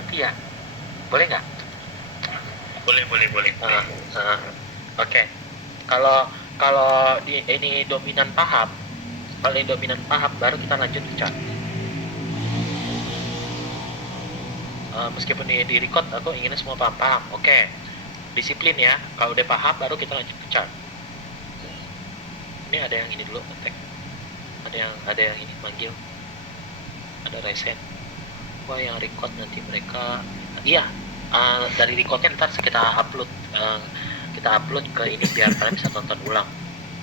nanti ya, boleh nggak? Boleh. Oke. Kalau kalau ini dominan paham, kalau ini dominan paham baru kita lanjut ke chart. Meskipun di record aku inginnya semua paham. Oke. Disiplin ya. Kalau udah paham baru kita lanjut ke chart. Ini ada yang ini dulu ngetek. Ada yang ini manggil. Ada resen. Wah, yang record nanti mereka iya. Dari recordnya ntar kita upload ke ini biar kalian bisa tonton ulang.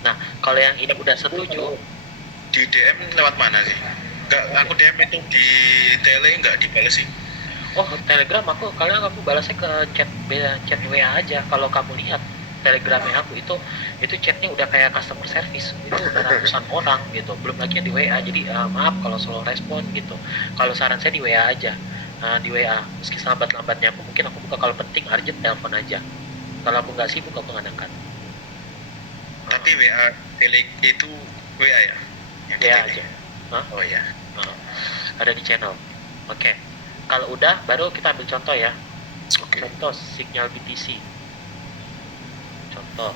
Nah, kalau yang ini udah setuju, Di DM lewat mana sih? Enggak, aku DM itu di tele nggak dibales sih. oh Telegram aku balasnya ke chat WA aja. Kalau kamu lihat Telegramnya aku itu chatnya udah kayak customer service, itu udah ratusan orang gitu, belum lagi di WA. Jadi maaf kalau slow respon gitu. Kalau saran saya di WA aja, di WA meski lambat-lambatnya mungkin aku buka, kalau penting urgent telepon aja. Kalau aku nggak sibuk aku nggak angkat. Tapi WA tele itu WA ya? Yang di WA tele. aja. Hah? Oh ya. Ada di channel. Oke. Kalau udah baru kita ambil contoh ya. Oke. Contoh sinyal BTC. Contoh.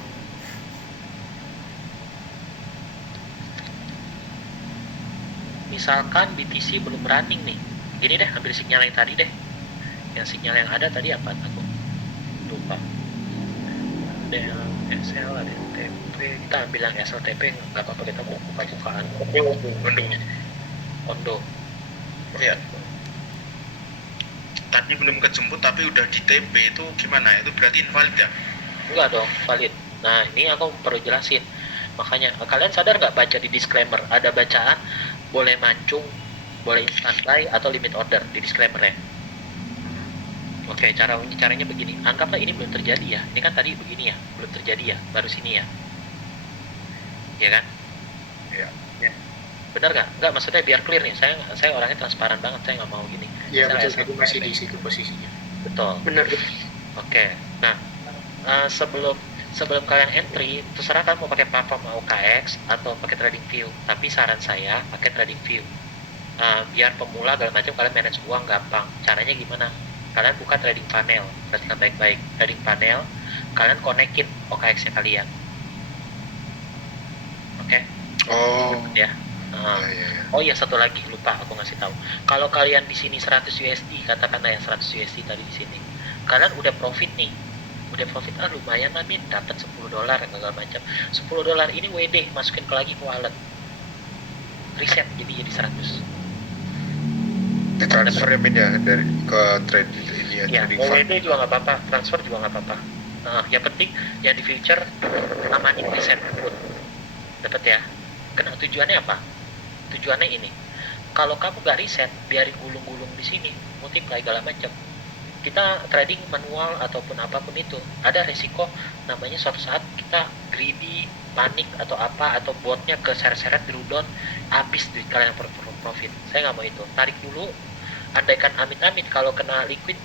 Misalkan BTC belum running nih. Gini deh, ambil sinyal yang tadi deh. Yang sinyal yang ada tadi apa? Aku lupa. Ada yang SL, ada yang TP. Kita ambil yang SLTP, nggak apa-apa, kita mau buka-bukaan. Ondo. Ya. Tadi belum kejemput tapi udah di TP, itu gimana? Itu berarti invalid ya? Enggak dong, valid. Nah, ini aku perlu jelasin. Makanya, kalian sadar nggak baca di disclaimer? Ada bacaan, boleh mancung, boleh standby, atau limit order di disclaimer-nya. Oke, caranya begini. Anggaplah ini belum terjadi ya. Ini kan tadi begini ya, belum terjadi ya, baru sini ya. Iya kan? Iya. Benar nggak? Nggak, maksudnya biar clear nih. Saya orangnya transparan banget, saya nggak mau gini. Iya, betul. Saya Aku masih di situ posisinya. betul. Benar. Oke. Nah, sebelum kalian entry, terserah kalian mau pakai platform OKX atau pakai TradingView. Tapi saran saya pakai TradingView. Biar pemula segala macam kalian manage uang gampang. Caranya gimana? Kalian buka trading panel, perhatikan baik-baik. Trading panel, kalian konekin OKX-nya kalian. Oke? Oh. Ya. Iya. Oh iya, satu lagi lupa aku ngasih tahu. Kalau kalian di sini 100 USD, katakanlah yang 100 USD tadi di sini. Kalian udah profit nih. Lumayan lah, Min, dapat $10 segala macam. $10 ini WD masukin lagi ke wallet. Reset jadi 100. Transfer ya Min ya dari ke trade ini ya, Ya, trading mau fund. WD juga nggak apa-apa, transfer juga nggak apa-apa. Yang penting yang di future amanin reset pun dapat ya. Karena tujuannya apa? Tujuannya ini. Kalau kamu nggak reset, biarin gulung-gulung di sini, multiply segala macam. Kita trading manual ataupun apapun itu, ada resiko namanya suatu saat kita greedy, panik atau apa, atau botnya ke seret-seret drawdown, habis duit kalian profit. Saya nggak mau itu. Tarik dulu, andaikan amit-amit kalau kena liquid,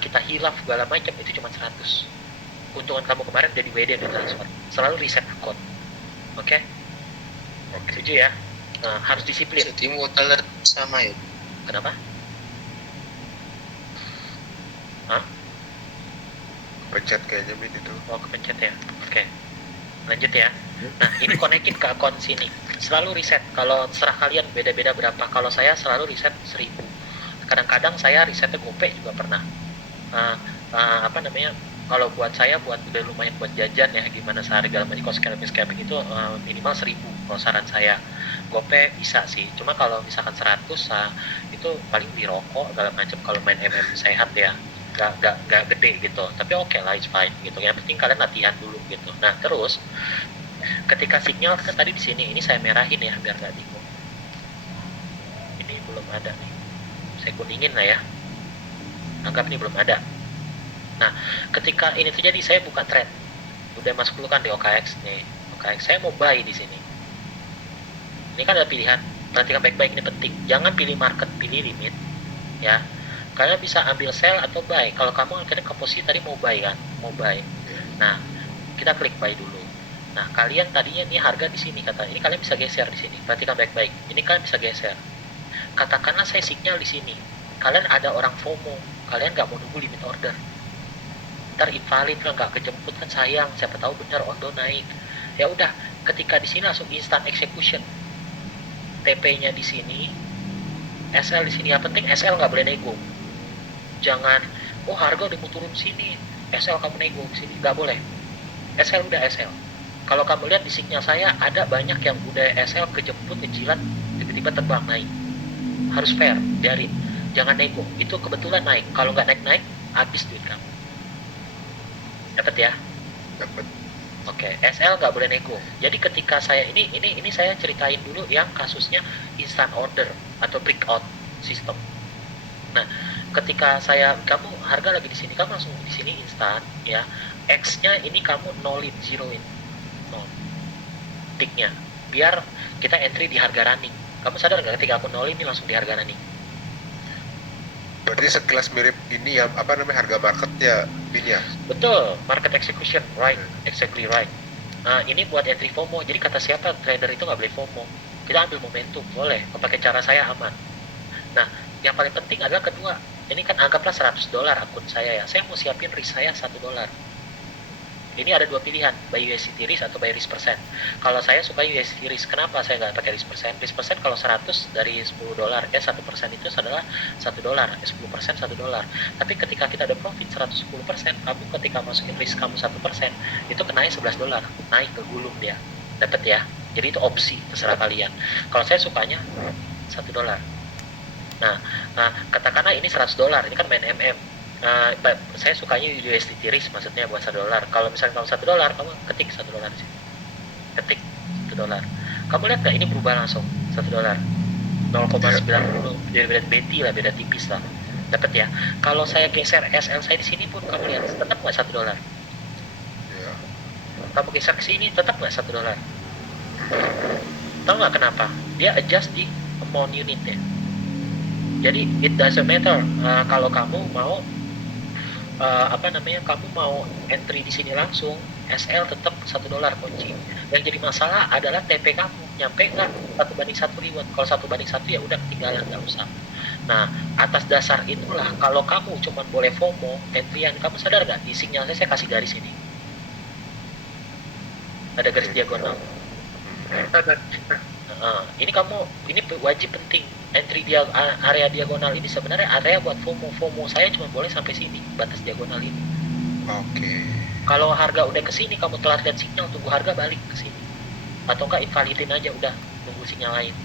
kita hilaf segala macam, itu cuma 100. Keuntungan kamu kemarin udah di WD dan transfer. Selalu reset akun. Oke? Setuju ya? Harus disiplin. Jadi modalnya sama ya? Kenapa? Hah? Pencet kayaknya Min itu. Oh, kepencet ya. Oke. Lanjut ya. Nah, ini konekin ke akun sini. Selalu reset. Kalau serah kalian beda-beda berapa. Kalau saya selalu reset 1000. Kadang-kadang saya resetnya GoPay juga pernah. Apa namanya? Kalau buat saya udah lumayan buat jajan ya, gimana sehari segala macam. Kalau scaming itu minimal 1000 kalau saran saya. GoPay bisa sih. Cuma kalau misalkan 100 itu paling di rokok segala macam kalau main sehat ya. Gak gede gitu, tapi oke lah, it's fine gitu. Yang penting kalian latihan dulu gitu. Nah, terus ketika sinyal kan tadi di sini, ini saya merahin ya biar nggak bingung. Ini belum ada nih, saya kuningin lah ya, anggap ini belum ada. Nah, ketika ini terjadi, saya buka trade, udah masuk dulu kan di OKX nih. OKX saya mau buy di sini. Ini kan ada pilihan, perhatikan baik-baik, ini penting. Jangan pilih market, pilih limit ya. Kalian bisa ambil sell atau buy. Kalau kamu akhirnya ke posisi tadi mau buy kan, mau buy. Nah, kita klik buy dulu. Nah, kalian tadinya ini harga di sini kata. Ini kalian bisa geser di sini. Perhatikan baik-baik. Ini kalian bisa geser. Katakanlah saya signal di sini. Kalian ada orang FOMO. kalian nggak mau nunggu limit order, ntar invalid lah, nggak kejemput kan sayang, siapa tahu benar Ondo naik. Ya udah, ketika di sini langsung instant execution, TP-nya di sini, SL di sini. Yang penting SL nggak boleh nego. Jangan, oh harga udah mau turun sini, SL kamu nego sini, nggak boleh. SL udah SL. Kalau kamu lihat di signal saya ada banyak yang udah SL kejemput, kejilat, tiba-tiba terbang naik. Harus fair, biarin, jangan nego. Itu kebetulan naik. Kalau nggak naik habis duit kamu. Dapat ya? Dapat. Oke, SL nggak boleh nego. Jadi ketika saya ini saya ceritain dulu yang kasusnya instant order atau breakout system. Nah, ketika kamu harga lagi di sini, kamu langsung di sini instan ya. X-nya ini kamu nolin, zeroin, nol, ticknya. Biar kita entry di harga running. Kamu sadar nggak ketika aku nolin ini langsung di harga running? Berarti sekilas mirip ini ya, apa namanya, harga marketnya ini ya. Betul, market execution, right, exactly right. Nah, ini buat entry FOMO. Jadi kata siapa, trader itu nggak boleh FOMO. Kita ambil momentum, boleh. Pakai cara saya aman. Nah, yang paling penting adalah kedua. Ini kan anggaplah $100 akun saya ya. Saya mau siapin risk saya $1. Ini ada dua pilihan, buy USDT risk atau buy risk persen. Kalau saya suka USDT risk, kenapa saya nggak pakai risk persen? Risk persen kalau 100 dari $10, 1% itu adalah $1, 10% $1. Tapi ketika kita ada profit 110%, kamu ketika masukin risk kamu 1%, itu kenanya $11, naik ke gulung dia. Dapat ya? Jadi itu opsi, terserah kalian. Kalau saya sukanya $1. Nah, katakanlah ini $100, ini kan main MM. Saya sukanya USDT risk, maksudnya buat $1. Kalau misalnya kamu $1, kamu ketik $1 di sini. Ketik $1. Kamu lihat nggak ini berubah langsung $1. 0,90, beda lah, beda tipis lah. Dapat ya? Kalau saya geser SL saya di sini pun kamu lihat tetap nggak $1. Ya. Kamu geser ke sini tetap nggak $1. Tahu nggak kenapa? Dia adjust di amount unitnya. Jadi it doesn't matter kalau kamu mau kamu mau entry di sini langsung, SL tetap $1 kunci. Yang jadi masalah adalah TP kamu nyampe nggak 1:1 reward. Kalau 1:1 ya udah ketinggalan, nggak usah. Nah, atas dasar itulah kalau kamu cuma boleh FOMO entryan, kamu sadar nggak di sinyal saya kasih garis ini, ada garis diagonal. Ini wajib penting. Entry area diagonal ini sebenarnya area buat FOMO saya cuma boleh sampai sini, batas diagonal ini. Oke. Kalau harga udah ke sini, kamu telat lihat sinyal, tunggu harga balik ke sini. Atau enggak invalidin aja, udah tunggu sinyal lain.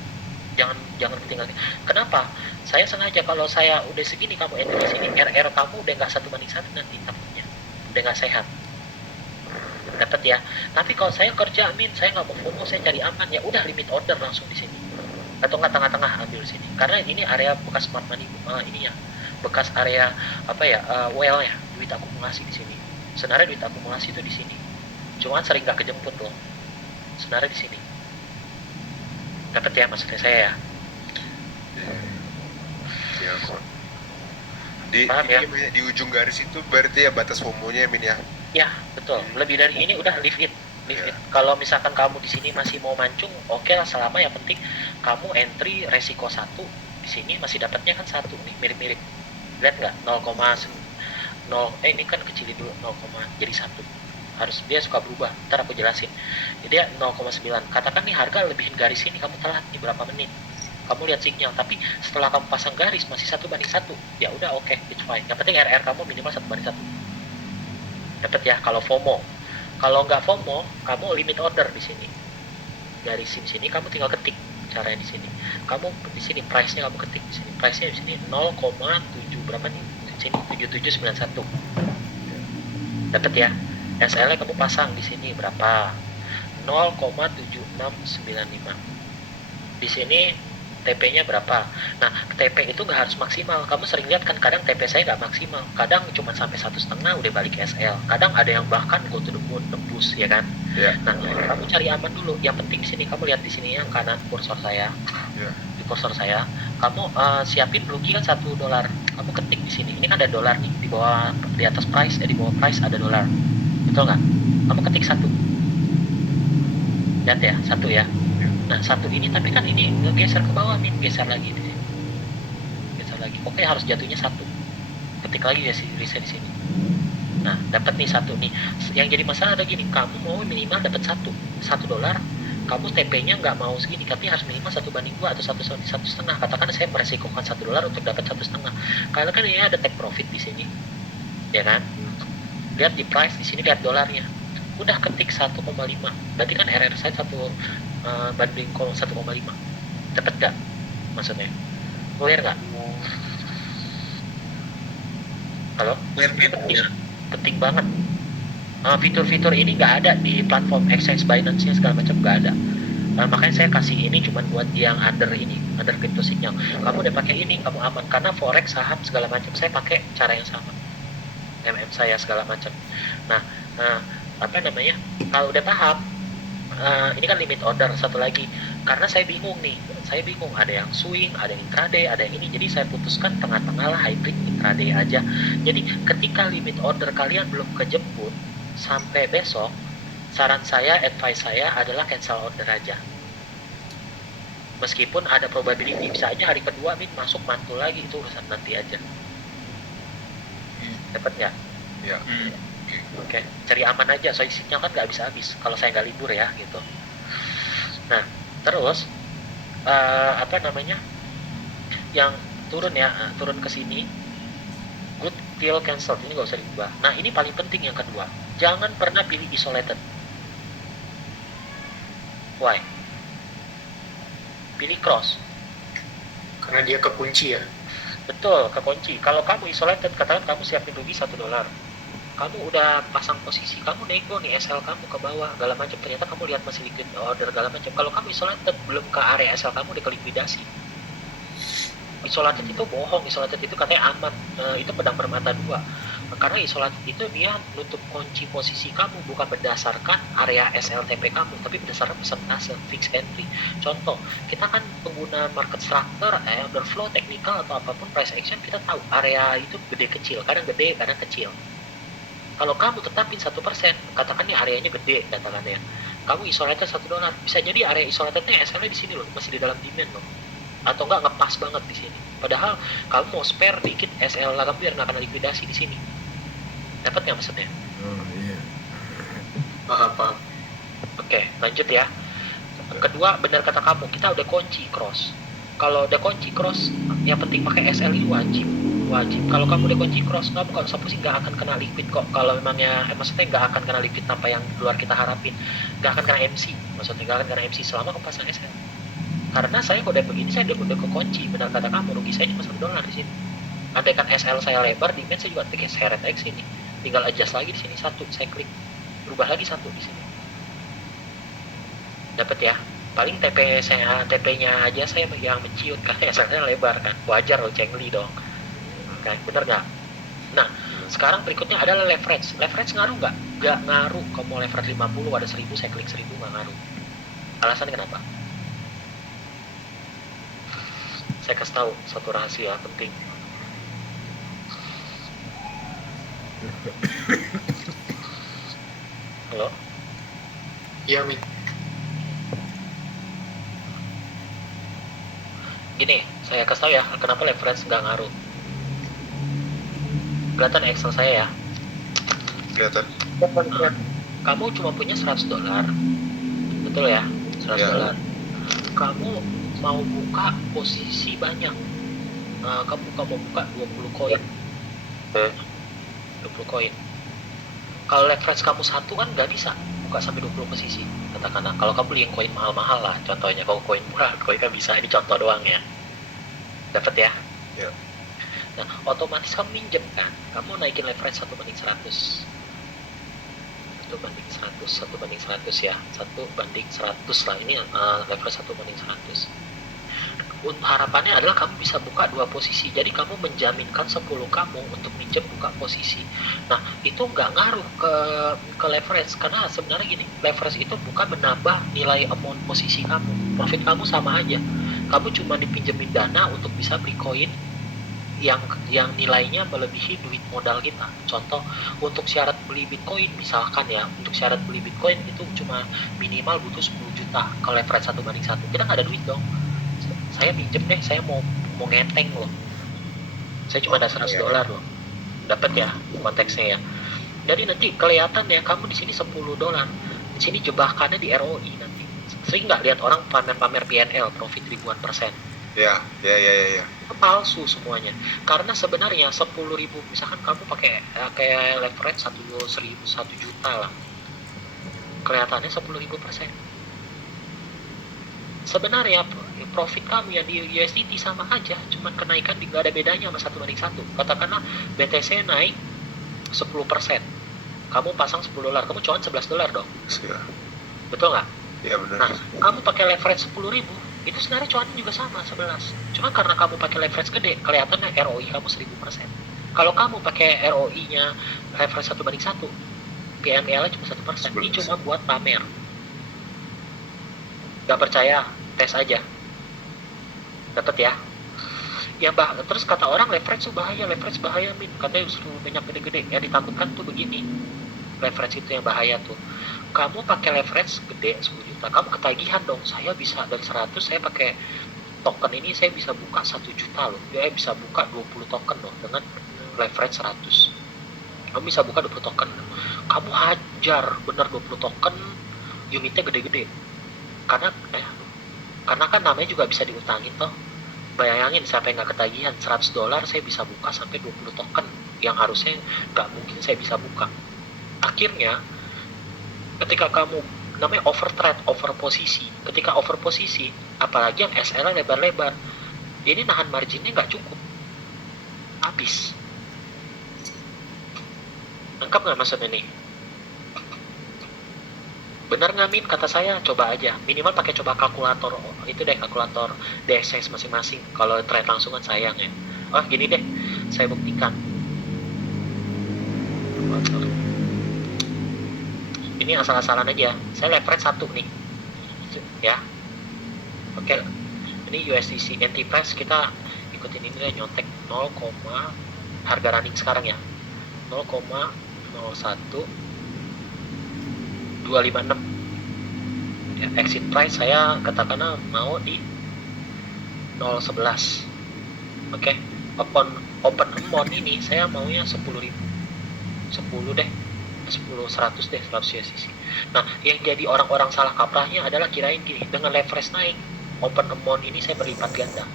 Jangan ketinggalan. Kenapa? Saya sengaja kalau saya udah segini kamu entry di sini, RR kamu udah nggak 1:1 nanti takutnya. Udah nggak sehat. Dapat ya. Tapi kalau saya kerja saya nggak mau FOMO, saya cari aman, ya udah limit order langsung di sini. Atau nggak tengah-tengah ambil sini. Karena ini area bekas smart money, ini ya, bekas area well ya, duit akumulasi di sini. Sebenarnya duit akumulasi itu di sini. Cuman sering nggak kejemput loh. Sebenarnya di sini. Dapat ya maksudnya saya ya. Ya kok. Di Paham ya? di ujung garis itu berarti ya batas FOMO-nya Min ya. Ya, betul. Lebih dari ini udah leave it. Ya. Kalau misalkan kamu di sini masih mau mancung, oke lah, selama yang penting kamu entry resiko 1 di sini masih dapatnya kan 1 nih, mirip-mirip. Lihat nggak? 0,0 ini kan kecilin dulu 0, jadi 1. Harus dia suka berubah. Ntar aku jelasin. Jadi ya 0,9. Katakan nih harga lebihin garis ini, kamu telat nih berapa menit. Kamu lihat sinyal, tapi setelah kamu pasang garis masih 1:1. Ya udah oke, it's fine. Yang penting RR kamu minimal 1:1. Dapat ya kalau FOMO. Kalau nggak FOMO, kamu limit order di sini. Garisin sini, kamu tinggal ketik caranya di sini. Kamu di sini price-nya kamu ketik di sini. Price-nya di sini 0,7 berapa nih? Di sini 7791. Dapat ya? SL-nya kamu pasang di sini berapa? 0,7695. Di sini TP-nya berapa? Nah, TP itu nggak harus maksimal. Kamu sering lihat kan, kadang TP saya nggak maksimal. Kadang cuma sampai 1,5 udah balik ke SL. Kadang ada yang bahkan go to the moon, tembus, ya kan? Ya. Nah, kamu cari aman dulu. Yang penting di sini kamu lihat di sini yang kanan kursor saya. Ya. Di kursor saya, kamu siapin rugi kan $1. Kamu ketik di sini. Ini kan ada dolar nih di bawah, di atas price, di bawah price ada dolar. Betul nggak? Kamu ketik 1. Lihat ya, 1 ya. Nah, 1 ini tapi kan ini ngegeser ke bawah nih, geser lagi di sini. Geser lagi. Oke, harus jatuhnya 1. ketik lagi ya si reset di sini. Nah, dapat nih satu nih. Yang jadi masalah ada gini, kamu mau minimal dapat $1 kamu TP-nya nggak mau segini, tapi harus minimal 1:2 atau 1:1,5. Katakan saya meresikokan $1 untuk dapat 1,5. Karena kan ini ada take profit di sini, ya kan? Lihat di price di sini, lihat dolarnya. Udah ketik 1,5, berarti kan RR saya 1:1,5. Dapat nggak? Maksudnya, clear nggak? Halo? Penting banget. Fitur-fitur ini nggak ada di platform exchange Binance-nya segala macam, nggak ada. Makanya saya kasih ini cuma buat yang under crypto signal. Kamu udah pakai ini, kamu aman. Karena forex, saham segala macam saya pakai cara yang sama. saya segala macam. Nah, apa namanya? Kalau udah paham, ini kan limit order satu lagi. Karena saya bingung, ada yang swing, ada yang intraday, ada yang ini. Jadi saya putuskan tengah-tengah lah, hybrid intraday aja. Jadi ketika limit order kalian belum kejemput sampai besok, saran saya, advice saya adalah cancel order aja. Meskipun ada probability, bisa aja hari kedua masuk mantul lagi, itu urusan nanti aja. Dapat nggak? Ya. Oke. Cari aman aja, soalnya sinyal kan nggak habis kalau saya nggak libur ya gitu. Nah, terus apa namanya? Yang turun ya, turun ke sini. Good till cancel, ini nggak usah diubah. Nah, ini paling penting yang kedua. Jangan pernah pilih isolated. Why? Pilih cross. Karena dia kekunci ya. Betul, kekunci. Kalau kamu isolated, katakan kamu siapin rugi $1. Kamu udah pasang posisi, kamu nego nih SL kamu ke bawah, segala macam. Ternyata kamu lihat masih liquid order, segala macam. Kalau kamu isolated, belum ke area SL kamu udah kelikuidasi. Isolated itu bohong, isolated itu katanya aman, itu pedang bermata dua. Karena isolated itu dia nutup kunci posisi kamu, bukan berdasarkan area SLTP kamu, tapi berdasarkan persentase fixed entry. Contoh, kita kan pengguna market structure, order flow, technical atau apapun price action, kita tahu area itu gede kecil, kadang gede, kadang kecil. Kalau kamu tetapin 1%, katakan nih areanya gede, katakannya, kamu isolated $1, bisa jadi area isolatednya SL-nya di sini loh, masih di dalam demand loh, atau enggak ngepas banget di sini. Padahal kamu mau spare dikit SL kamu biar nggak kena likuidasi di sini. Dapat nggak maksudnya? Oh iya. Paham. Oke, lanjut ya. Kedua, benar kata kamu, kita udah kunci cross. Kalau udah kunci cross, yang penting pakai SL ini wajib. Kalau kamu udah kunci cross, kamu kalau suppose nggak akan kena liquid kok. Kalau memangnya, maksudnya nggak akan kena liquid tanpa yang luar kita harapin. Nggak akan kena MC, maksudnya nggak akan kena MC selama kamu pasang SL. Karena saya kalau udah begini, saya udah kekunci. Benar kata kamu, rugi saya cuma $1 di sini. Andaikan SL saya lebar, demand saya juga seret X ini. Tinggal adjust lagi di sini satu, saya klik, berubah lagi satu di sini. Dapat ya? Paling TP-nya aja saya yang menciut karena SL-nya lebar kan. Wajar loh, cengli dong. Kan, bener nggak? Nah, sekarang berikutnya adalah leverage. Leverage ngaruh nggak? Nggak ngaruh. Kalau mau leverage 50 ada 1000, saya klik 1000, nggak ngaruh. Alasan kenapa? Saya kasih tahu satu rahasia penting. Halo? Iya, Min. Gini, saya kasih tahu ya, kenapa leverage nggak ngaruh. Kelihatan Excel saya ya. Kelihatan. Kamu cuma punya $100, betul ya? $100. Kamu mau buka posisi banyak. Kamu mau buka 20 koin. 20 koin. Kalau leverage kamu satu kan nggak bisa buka sampai 20 posisi. Katakanlah, kalau kamu beli koin mahal-mahal lah, contohnya kalau koin murah, koin kan bisa. Ini contoh doang ya. Dapat ya? Ya. Nah, otomatis kamu minjem kan, kamu naikin leverage 1:100. 1:100 ya, 1:100 lah, ini leverage 1:100. Harapannya adalah kamu bisa buka 2 posisi, jadi kamu menjaminkan 10 kamu untuk minjem buka posisi. Nah, itu nggak ngaruh ke leverage, karena sebenarnya gini, leverage itu bukan menambah nilai amount posisi kamu, profit kamu sama aja. Kamu cuma dipinjemin dana untuk bisa beli koin yang nilainya melebihi duit modal kita. Contoh, untuk syarat beli Bitcoin misalkan ya, untuk syarat beli Bitcoin itu cuma minimal butuh 10 juta. Kalau leverage 1:1, kita nggak ada duit dong. Saya minjem deh, saya mau ngeteng loh. Saya cuma ada $100 loh. Dapat ya konteksnya ya. Jadi nanti kelihatan ya kamu di sini $10. Di sini jebakannya di ROI nanti. Sering nggak lihat orang pamer-pamer PNL profit ribuan persen? Ya. Itu palsu semuanya. Karena sebenarnya 10.000 misalkan kamu pakai kayak leverage 1 juta lah. Kelihatannya 10.000%. Sebenarnya profit kamu yang di USDT sama aja, cuman kenaikan nggak ada bedanya sama 1:1. Katakanlah BTC naik 10%, kamu pasang $10, kamu cuan $11 dong, Ya, betul nggak? ya benar. Nah, kamu pakai leverage 10.000, itu sebenarnya cuannya juga sama 11. Cuma karena kamu pakai leverage gede, kelihatannya ROI kamu 1000%. Kalau kamu pakai ROI-nya leverage 1:1, PNL-nya cuma 1%. Ini cuma buat pamer. Gak percaya, tes aja. Dapat ya? Ya terus kata orang leverage bahaya Min. Katanya suruh banyak gede-gede. Ya ditakutkan tuh begini. Leverage itu yang bahaya tuh. Kamu pakai leverage gede 10 juta, kamu ketagihan dong. Saya bisa dari 100, saya pakai token ini saya bisa buka 1 juta loh. Dia bisa buka 20 token loh dengan leverage 100. Kamu bisa buka 20 token. Kamu hajar bener 20 token, unitnya gede-gede. Karena kan namanya juga bisa diutangin toh. Bayangin siapa yang nggak ketagihan $100 saya bisa buka sampai 20 token yang harusnya nggak mungkin saya bisa buka. Akhirnya ketika kamu namanya over trade, over posisi, ketika over posisi apalagi yang SL lebar-lebar, ini nahan marginnya nggak cukup, habis. Lengkap nggak maksudnya nih? Benar nggak Min? Kata saya coba aja, minimal pakai coba kalkulator itu deh, kalkulator DXY masing-masing. Kalau trade langsung kan sayang ya. Oh gini deh, saya buktikan. Ini asal-asalan aja, saya leverage 1 nih ya. Oke. Ini USDC anti-price, kita ikutin ini deh, nyontek 0, harga running sekarang ya 0,01256 ya. Exit price saya katakanlah mau di 0,11. Oke. Open amount ini saya maunya 10.000, 10 deh, 100 deh, 100 USDC. Nah, yang jadi orang-orang salah kaprahnya adalah kirain gini, dengan leverage naik, open amount ini saya berlipat ganda.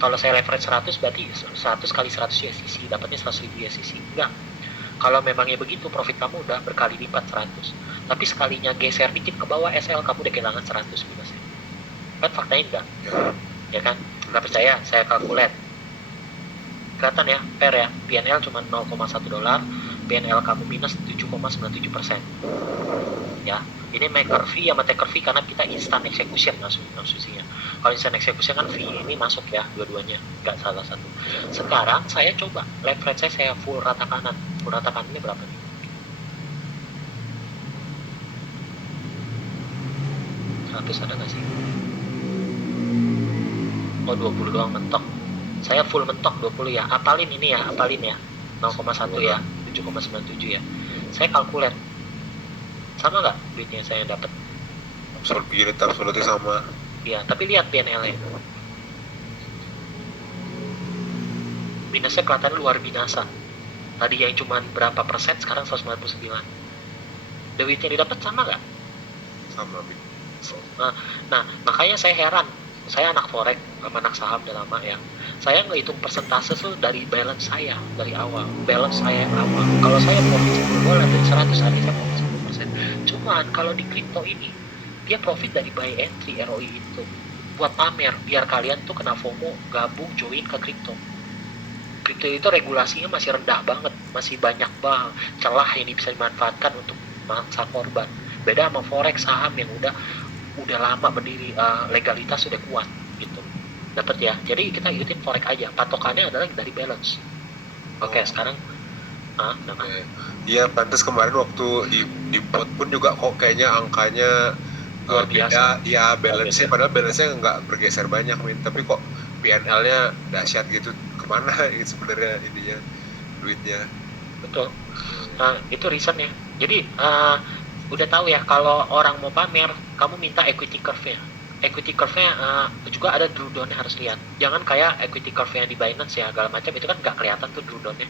Kalau saya leverage 100 berarti 100 kali 100 USDC, dapatnya 100.000 USDC. Enggak. Kalau memangnya begitu, profit kamu udah berkali lipat 100. Tapi sekalinya geser dikit ke bawah SL, kamu udah kehilangan 100 minusnya. Kan faktanya enggak? Ya kan? Nggak percaya? Saya calculate. Kelihatan ya, pair ya, PNL cuma $0,1, PNL kamu minus 7,97%. Ya, ini maker fee sama taker fee karena kita instant execution maksudnya. Kalau instant execution kan fee ini masuk ya, dua-duanya, nggak salah satu. Sekarang saya coba leverage saya full rata kanan. Full rata kanan ini berapa nih? Ada nggak sih? Oh 20 doang mentok. Saya full mentok 20 ya. Apalin ini ya, 0,1 ya, 7,97 ya. Saya kalkulate. Sama nggak duitnya saya dapat? Absolutnya sama. Ya, tapi lihat PNL-nya. Minusnya kelihatan luar binasa. Tadi yang cuma berapa persen, sekarang 199. Duitnya didapat sama nggak? Sama. Nah, makanya saya heran. Saya anak forex sama anak saham udah lama ya. Saya ngehitung persentase tuh dari balance saya dari awal. Balance saya yang awal. Kalau saya profit $10 dari 100 hari saya profit 10%. Cuman kalau di kripto ini dia profit dari buy entry ROI itu buat pamer biar kalian tuh kena FOMO gabung join ke kripto. Kripto itu regulasinya masih rendah banget, masih banyak banget celah ini bisa dimanfaatkan untuk mangsa korban. Beda sama forex saham yang udah lama berdiri, legalitas sudah kuat gitu. Dapat ya. Jadi kita ikutin forex aja. Patokannya adalah dari balance. Oke, sekarang Iya, pantas kemarin waktu di bot pun juga kok kayaknya angkanya luar biasa. beda. Ya balance-nya padahal balance-nya nggak bergeser banyak, Min. Tapi kok PNL-nya dahsyat gitu. Kemana ini sebenarnya ininya duitnya? Betul. Itu reasonnya. Jadi udah tahu ya, kalau orang mau pamer, kamu minta equity curve-nya. Equity curve-nya juga ada drawdown-nya, harus lihat. Jangan kayak equity curve-nya di Binance ya, segala macam itu kan nggak kelihatan tuh drawdown-nya.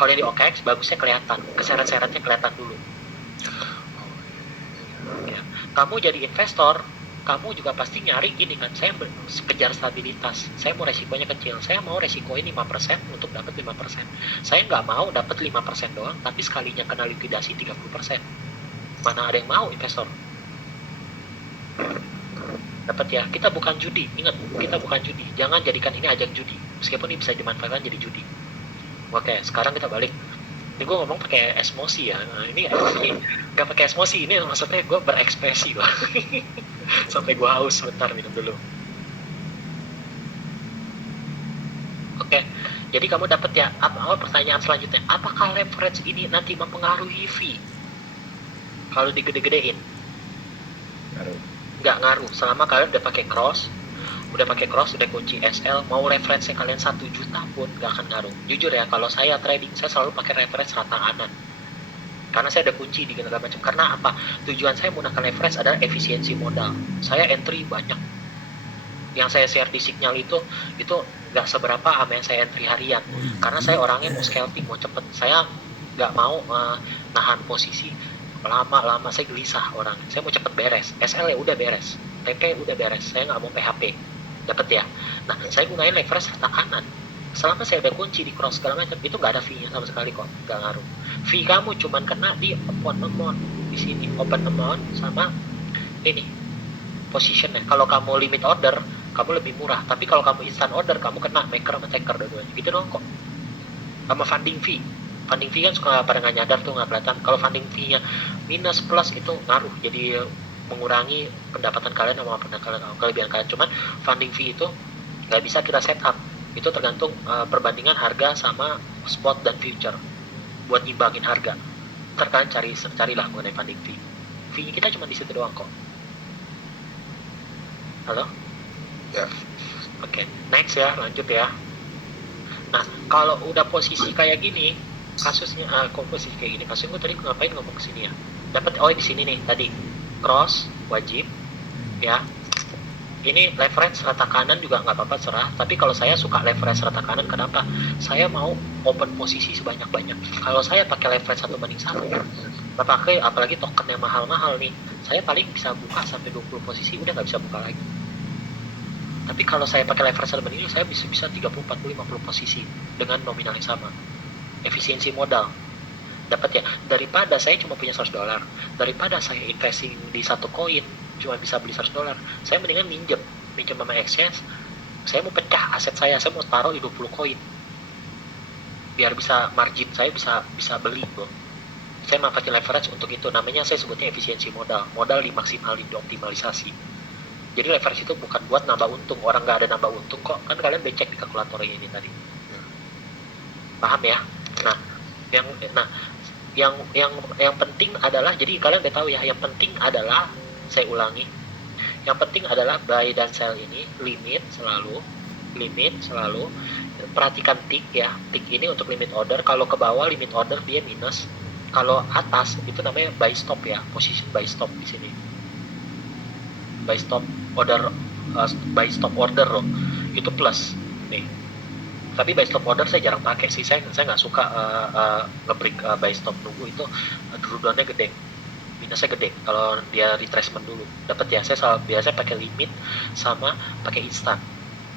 Kalau yang di OKX bagusnya kelihatan, keseret-seretnya kelihatan dulu. Ya. Kamu jadi investor, kamu juga pasti nyari gini kan, saya kejar stabilitas, saya mau resikonya kecil, saya mau resikoin 5% untuk dapat 5%. Saya nggak mau dapat 5% doang, tapi sekalinya kena likuidasi 30%. Mana ada yang mau investor? Dapat ya, kita bukan judi, ingat, kita bukan judi. Jangan jadikan ini ajang judi, meskipun ini bisa dimanfaatkan jadi judi. Oke, sekarang kita balik. Ini gue ngomong pakai emosi ya. Nah, ini nggak pakai emosi, ini maksudnya gue berekspresi loh. Sampai gue haus, sebentar minum dulu. Oke, jadi kamu dapat ya. Apa pertanyaan selanjutnya? Apakah leverage ini nanti mempengaruhi fee? Kalau digede-gedein? Nggak ngaruh. Selama kalian udah pakai cross, udah kunci SL, mau referensi kalian 1 juta pun gak akan ngaruh. Jujur ya, kalau saya trading, saya selalu pakai referensi rata kanan. Karena saya ada kunci di segala macam. Karena apa? Tujuan saya menggunakan leverage adalah efisiensi modal. Saya entry banyak. Yang saya share di signal itu gak seberapa sama yang saya entry harian. Karena saya orangnya mau scalping, mau cepet. Saya gak mau nahan posisi lama-lama, saya gelisah orang. Saya mau cepet beres. SL ya udah beres. TP udah beres. Saya gak mau PHP. Dapat ya. Nah, saya gunain leverage rata kanan. Selama saya udah kunci di cross segala macam, itu nggak ada fee-nya sama sekali kok, nggak ngaruh. Fee kamu cuman kena di open amount di sini, open amount sama ini positionnya. Kalau kamu limit order, kamu lebih murah. Tapi kalau kamu instant order, kamu kena maker sama taker dua-duanya. Gitu dong kok. Sama funding fee. Funding fee kan suka pada nggak nyadar tuh, nggak kelihatan. Kalau funding fee-nya minus plus itu ngaruh. Jadi mengurangi pendapatan kalian sama kelebihan kalian. Cuman funding fee itu nggak bisa kita set up, itu tergantung perbandingan harga sama spot dan future buat imbangin harga. Ntar kalian carilah mengenai funding fee kita cuma di situ doang kok. Halo Ya. Oke, next ya, lanjut ya. Nah, kalau udah posisi kayak gini kasusnya, posisi kayak gini kasusnya, gue tadi ngapain ngomong kesini ya, dapat di sini nih tadi cross wajib ya. Ini leverage rata kanan juga nggak apa-apa, serah. Tapi kalau saya suka leverage rata kanan, kenapa? Saya mau open posisi sebanyak-banyak. Kalau saya pakai leverage 1:1, apalagi token yang mahal-mahal nih, saya paling bisa buka sampai 20 posisi, udah nggak bisa buka lagi. Tapi kalau saya pakai leverage 1:1, saya bisa 30, 40, 50 posisi dengan nominal yang sama. Efisiensi modal. Dapat ya, daripada saya cuma punya $100, daripada saya investing di satu koin cuma bisa beli $100, saya mendingan minjem sama exchange. Saya mau pecah aset saya mau taruh di 20 koin biar bisa margin saya bisa beli bro. Saya manfaatin leverage untuk itu, namanya saya sebutnya efisiensi modal dimaksimalin, dioptimalisasi. Jadi leverage itu bukan buat nambah untung, orang nggak ada nambah untung kok, kan kalian becek di kalkulatornya ini tadi, paham ya? Yang penting adalah, jadi kalian udah tahu ya, yang penting adalah, saya ulangi, yang penting adalah buy dan sell ini limit selalu, perhatikan tick ya, tick ini untuk limit order. Kalau ke bawah limit order dia minus, kalau atas itu namanya buy stop ya, position buy stop di sini, buy stop order loh, itu plus nih. Tapi buy stop order saya jarang pakai sih, saya nggak suka nge-break buy stop nunggu, itu drawdownnya gede, minusnya gede kalau dia retracement dulu. Dapat ya, saya biasanya pakai limit sama pakai instan,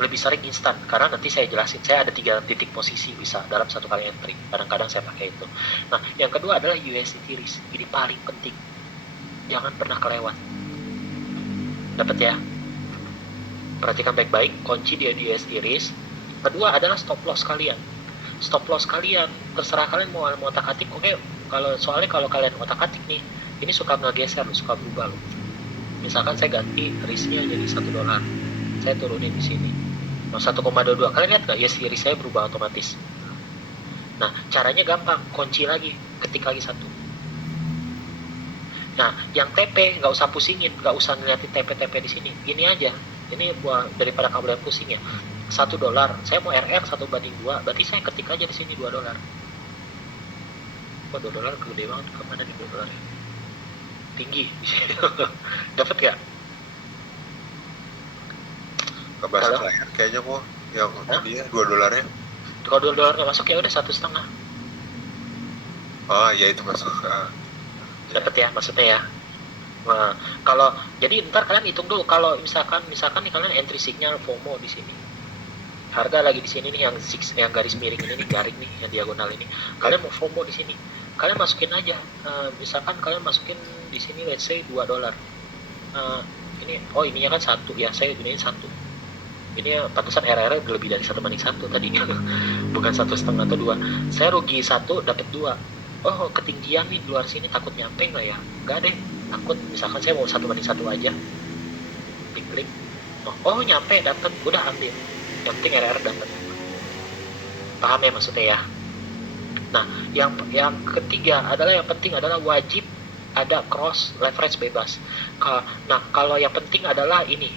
lebih sering instan karena nanti saya jelasin, saya ada 3 titik posisi bisa dalam satu kali entry, kadang-kadang saya pakai itu. Nah, yang kedua adalah USDT risk, ini paling penting, jangan pernah kelewat. Dapat ya, perhatikan baik-baik kunci dia di USD risk. Kedua adalah stop loss kalian. Stop loss kalian terserah kalian mau otak-atik. Oke, soalnya kalau kalian otak-atik nih, ini suka ngegeser, suka berubah loh. Misalkan saya ganti risknya jadi $1, saya turunin di sini 1,22, kalian lihat nggak ya, risk saya berubah otomatis. Nah, caranya gampang, kunci lagi, ketik lagi 1. Nah, yang TP nggak usah pusingin, nggak usah ngeliatin TP di sini, gini aja. Ini buat daripada kamu pusing ya. $1, saya mau RR 1/2, berarti saya ketik aja di sini $2. Kok $2 gede banget, kemana nih $2 ya? Tinggi di sini. Dapat gak? Kebahasa kayaknya kok yang dia $2 ya. Kalau $2 nggak masuk ya udah 1,5. Oh ya itu masuk. Dapat ya maksudnya ya. Nah, kalau jadi ntar kalian hitung dulu kalau misalkan nih kalian entry signal FOMO di sini. Harga lagi di sini nih yang garis miring ini nih, garing nih yang diagonal ini. Kalian mau FOMO di sini. Kalian masukin aja. Misalkan kalian masukin di sini let's say $2. Ininya kan 1 ya, saya gunain 1. Ini pantesan RR lebih dari 1 banding 1 tadi. Bukan 1,5 atau 2. Saya rugi 1 dapat 2. Oh, ketinggian nih di luar sini takut nyampe nggak ya? Nggak deh, takut. Misalkan saya mau 1 banding 1 aja, diklik. Oh nyampe, dapat, udah ambil. Yang penting RR dapat. Paham ya maksudnya ya? Nah, yang ketiga adalah yang penting adalah wajib ada cross leverage bebas. Nah, kalau yang penting adalah ini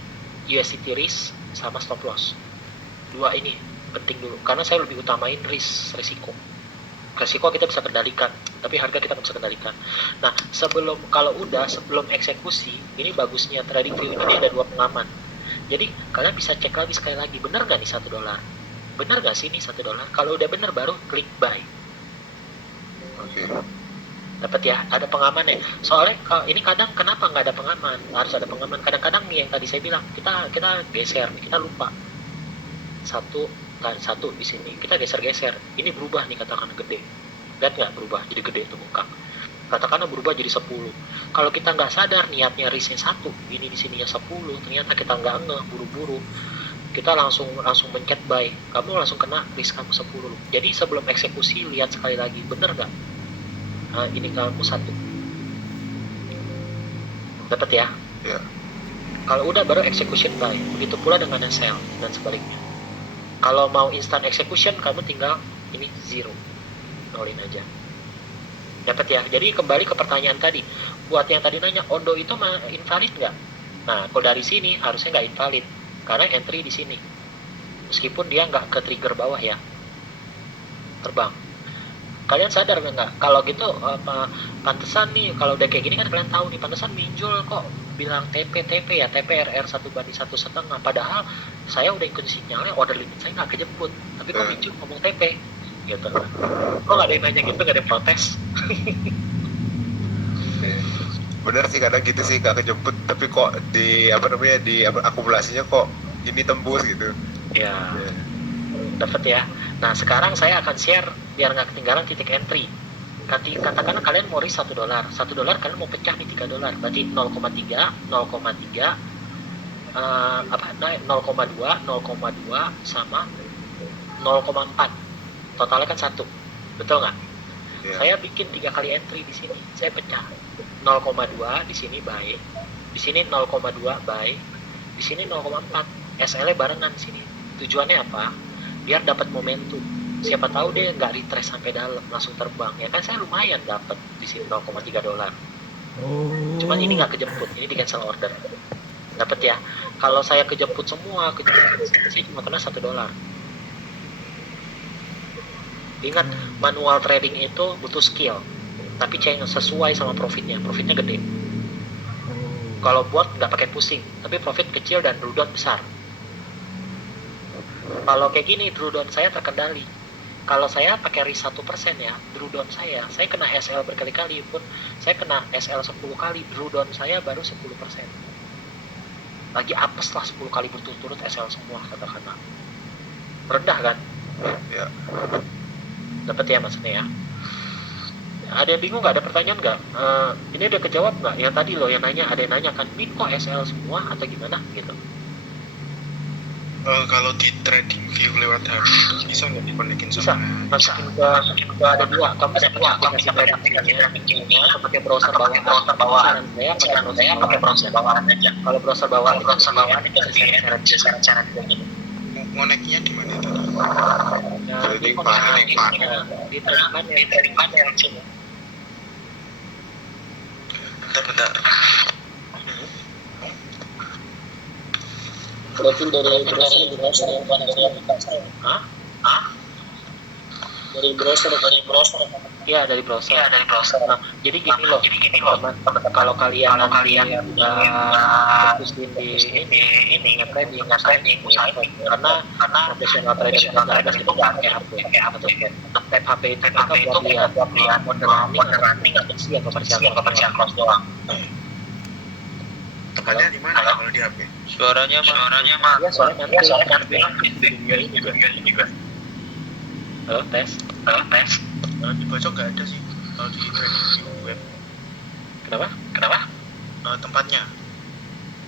USDT risk sama stop loss. Dua ini penting dulu karena saya lebih utamain resiko kita bisa kendalikan, tapi harga kita nggak bisa kendalikan. Nah, sebelum eksekusi, ini bagusnya trading view ini ada 2 pengaman. Jadi kalian bisa cek lagi sekali lagi, benar nggak nih $1? Benar nggak sih ini $1? Kalau udah benar baru klik buy. Oke. Dapat ya, ada pengaman ya. Soalnya ini kadang kenapa nggak ada pengaman? Harus ada pengaman. Kadang-kadang yang tadi saya bilang kita geser, kita lupa. Satu di sini kita geser, ini berubah nih katakan gede, lihat nggak berubah jadi gede itu muka, katakanlah berubah jadi 10. Kalau kita nggak sadar niatnya risknya 1, ini di sininya 10, ternyata kita nggak buru-buru, kita langsung mencet buy, kamu langsung kena risk kamu 10. Jadi sebelum eksekusi lihat sekali lagi bener nggak ini kamu 1, dapat ya? Ya. Kalau udah baru execution buy, begitu pula dengan sell dan sebaliknya. Kalau mau instant execution, kamu tinggal ini 0, nolin aja. Dapat ya? Jadi kembali ke pertanyaan tadi. Buat yang tadi nanya, Ondo itu invalid nggak? Nah, kalau dari sini harusnya nggak invalid, karena entry di sini. Meskipun dia nggak ke trigger bawah ya, terbang. Kalian sadar nggak? Kalau gitu, pantesan nih, kalau udah kayak gini kan kalian tahu nih, pantesan minjul kok bilang TP ya, TPRR 1/1,5, padahal saya udah ikut sinyalnya, order limit saya nggak kejemput, tapi kok minjul ngomong TP gitu. Kok nggak ada yang nanya gitu, nggak ada yang protes? Bener sih, kadang gitu sih, nggak kejemput tapi kok di akumulasinya kok ini tembus gitu Ya, dapat ya. Nah, sekarang saya akan share biar nggak ketinggalan titik entry. Katakan kalian mau risk $1, kalian mau pecah nih $3, berarti 0,3, 0,3, 0,2 sama 0,4, totalnya kan 1, betul nggak? ya. Saya bikin 3 kali entry di sini, saya pecah 0,2 di sini buy, di sini 0,2 buy, di sini 0,4, SL-nya barengan di sini. Tujuannya apa? Biar dapat momentum. Siapa tahu dia nggak retrace sampai dalam, langsung terbang. Ya kan saya lumayan dapat di sini $0,3. Cuman ini nggak kejemput, ini di cancel order. Dapat ya. Kalau saya kejemput semua, saya cuma kena $1. Ingat, manual trading itu butuh skill, tapi sesuai sama profitnya gede. Kalau buat nggak pakai pusing, tapi profit kecil dan drawdown besar. Kalau kayak gini, drawdown saya terkendali. Kalau saya pakai risk 1% ya, drawdown saya kena SL berkali-kali pun, saya kena SL 10 kali, drawdown saya baru 10%. Lagi apes lah 10 kali berturut-turut SL semua, katakanlah. Rendah kan? Ya. Dapat ya maksudnya ya? Ada yang bingung nggak? Ada pertanyaan nggak? Ini udah kejawab nggak? Yang tadi loh yang nanya, ada yang nanya kan, Min kok SL semua atau gimana gitu? Kalau di trading view lewat HP itu bisa nggak dikonekin sama Masukin ke ada 2. Kamu bisa pakai aplikasi tradingnya atau pakai browser bawaan. Saran saya pakai browser bawaan aja. Kalau browser bawaan itu bisa cara gini. ngoneknya di mana tadi? Trading panel. Di trading panel sini. Bentar. Berarti dari browser. Hah? Dari browser. Iya dari browser. Nah, jadi gini loh, teman, kalau kalian udah fokusin di ini nge-trading, karena profesional trader itu nggak ada itu nggak pakai HP atau tap HP itu mereka buat lihat order running atau isi atau partial close doang. Tempatnya di mana kalau di HP? Suaranya mah. Ya soalnya nanti ini juga. Halo tes. Di pojok nggak ada sih kalau di trading di web. Kenapa? Tempatnya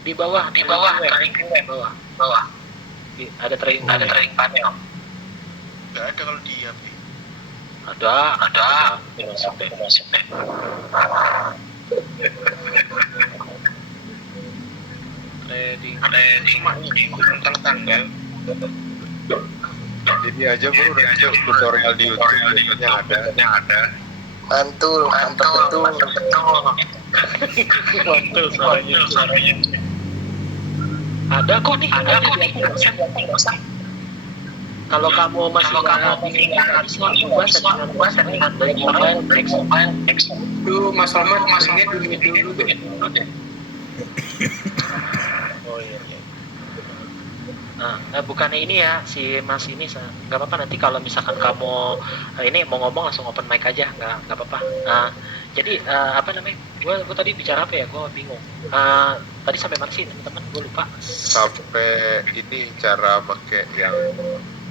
Di bawah trading web. Ada trading panel. nggak ada kalau di HP. Ada. Masuk deh. Trading Cuma ini tentang tanggal. Ini aja bro, udah cek tutorial di YouTube biasanya ada. Mantul. Mantul suaranya. Ada kok nih. Kalau kamu masih coba settingan dari mobile X. Itu Mas Salman masuknya dulu deh. Oh iya. Nah, bukannya ini ya si Mas ini nggak apa-apa nanti kalau misalkan kamu ini mau ngomong langsung open mic aja nggak apa-apa. Nah, jadi apa namanya? Gue tadi bicara apa ya? Gue bingung. Tadi sampai mana sih teman-teman? Gue lupa. Sampai ini cara pakai yang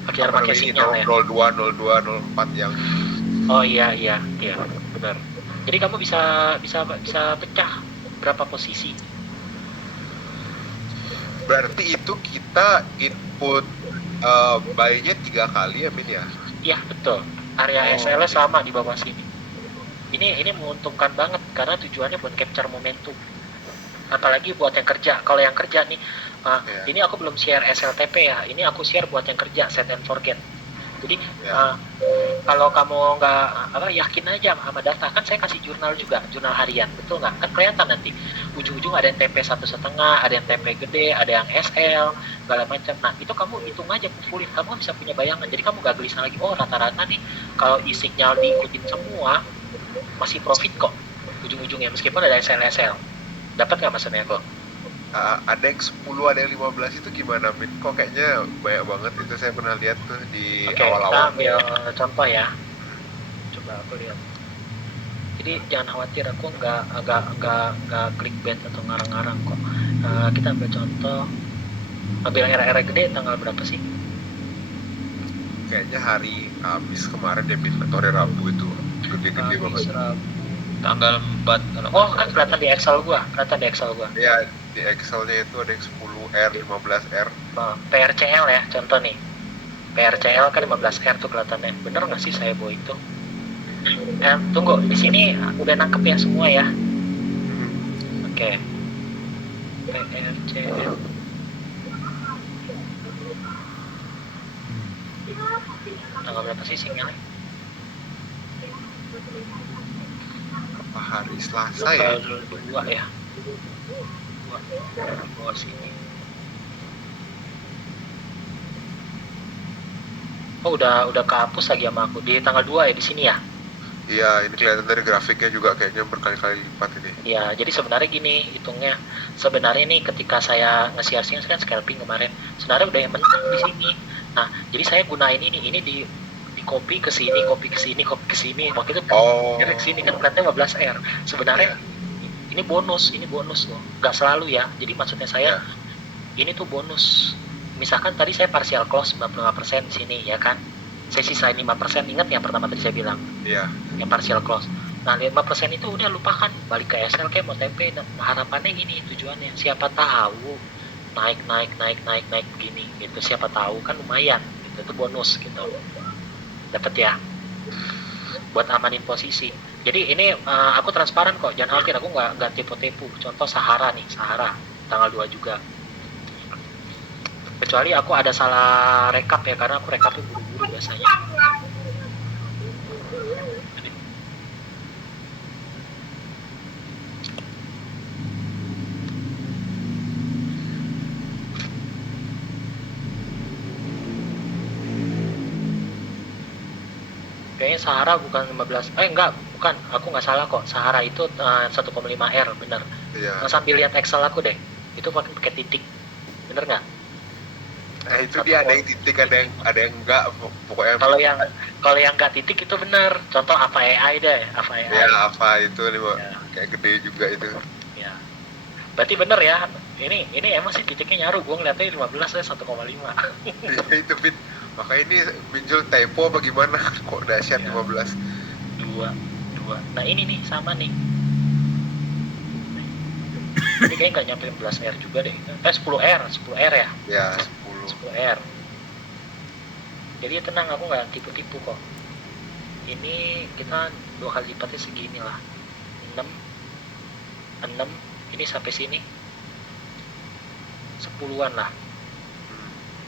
Pakai sinyal ya. 02, 04 yang Oh iya benar. Jadi kamu bisa pecah berapa posisi? berarti itu kita input buy-nya 3 kali ya Min ya? Iya betul. Area SL sama di bawah sini. Ini menguntungkan banget karena tujuannya buat capture momentum. Apalagi buat yang kerja. Kalau yang kerja nih, ini aku belum share SLTP ya. Ini aku share buat yang kerja, set and forget. Jadi kalau kamu nggak yakin aja sama data, kan saya kasih jurnal juga, jurnal harian, betul nggak? Kan kelihatan nanti ujung-ujung ada yang TP 1,5, ada yang TP gede, ada yang SL, segala macam. Nah itu kamu hitung aja, kumpulin, kamu bisa punya bayangan. Jadi kamu gak gelisah lagi. Oh rata-rata nih kalau e-signal diikutin semua masih profit kok ujung-ujungnya meskipun ada SL. Dapat nggak maksudnya kok? Ada yang 10, ada yang 15 itu gimana Min? Kok kayaknya banyak banget itu saya pernah lihat tuh di Oke, awal-awal. kita ambil contoh ya. Coba aku lihat. Jadi jangan khawatir, aku nggak clickbait atau ngarang-ngarang kok. Kita ambil contoh. Ambil era-era gede tanggal berapa sih? Kayaknya hari habis kemarin deh Min, atau hari Rabu itu gede-gede banget. Tanggal 4 kalau Oh kan kelihatan di Excel gua. Ya di Excelnya itu ada yang 10R, 15R. Nah, PRCL ya, contoh nih. PRCL kan 15R tuh kelihatannya. Bener nggak sih saya bawa itu? Tunggu, di sini udah nangkep ya semua ya. Oke. PRCL. Tanggal berapa sih sinyalnya? Apa hari Selasa ya? Tanggal 2 ya. Dua sini. Oh udah kehapus lagi sama aku di tanggal 2 ya di sini ya. Iya, ini kelihatan dari grafiknya juga kayaknya berkali-kali lipat ini. Ya, jadi sebenarnya gini hitungnya. Sebenarnya nih ketika saya nge-share kan scalping kemarin, sebenarnya udah yang menang di sini. Nah, jadi saya gunain ini di copy ke sini, copy ke sini. Waktu itu direct sini kan kelihatannya 15R. Sebenarnya ini bonus loh. Nggak selalu ya. Jadi maksudnya saya ini tuh bonus. Misalkan tadi saya partial close 95% di sini ya kan. Saya sisain 5%, ingat yang pertama tadi saya bilang? Iya. Yang partial close. Nah 5% itu udah lupakan, balik ke SL kayak mau TP. Nah, harapannya gini tujuannya, siapa tahu naik begini gitu, siapa tahu kan lumayan gitu, itu bonus gitu. Dapat ya? Buat amanin posisi. Jadi ini aku transparan kok, jangan khawatir, aku nggak tipu-tipu. Contoh Sahara tanggal 2 juga. Kecuali aku ada salah rekap ya, karena aku rekapnya buru-buru biasanya. Oke, kayaknya Sahara bukan 15, enggak, bukan, aku nggak salah kok, Sahara itu 1,5 R, bener. Iya. Sambil lihat Excel aku deh, itu pakai titik, bener nggak? Nah itu dia, ada yang titik, ada yang enggak, pokoknya. Kalau yang nggak titik itu bener, contoh apa AI deh, apa AI. Ya apa itu nih, Ya. kayak gede juga itu. Ya. Berarti bener ya, ini emang sih titiknya nyaru, gue ngeliatnya 15 saya 1,5. Iya itu Fit, makanya ini muncul typo apa gimana, kok dahsyat Ya. 15. Dua. Nah ini nih sama nih. Ini kayaknya nggak nyampe 15 R juga deh. 10 R ya. Ya 10 R. Jadi tenang, aku nggak tipu-tipu kok. Ini kita 2 kali lipatnya segini lah. 6. Ini sampai sini 10-an lah.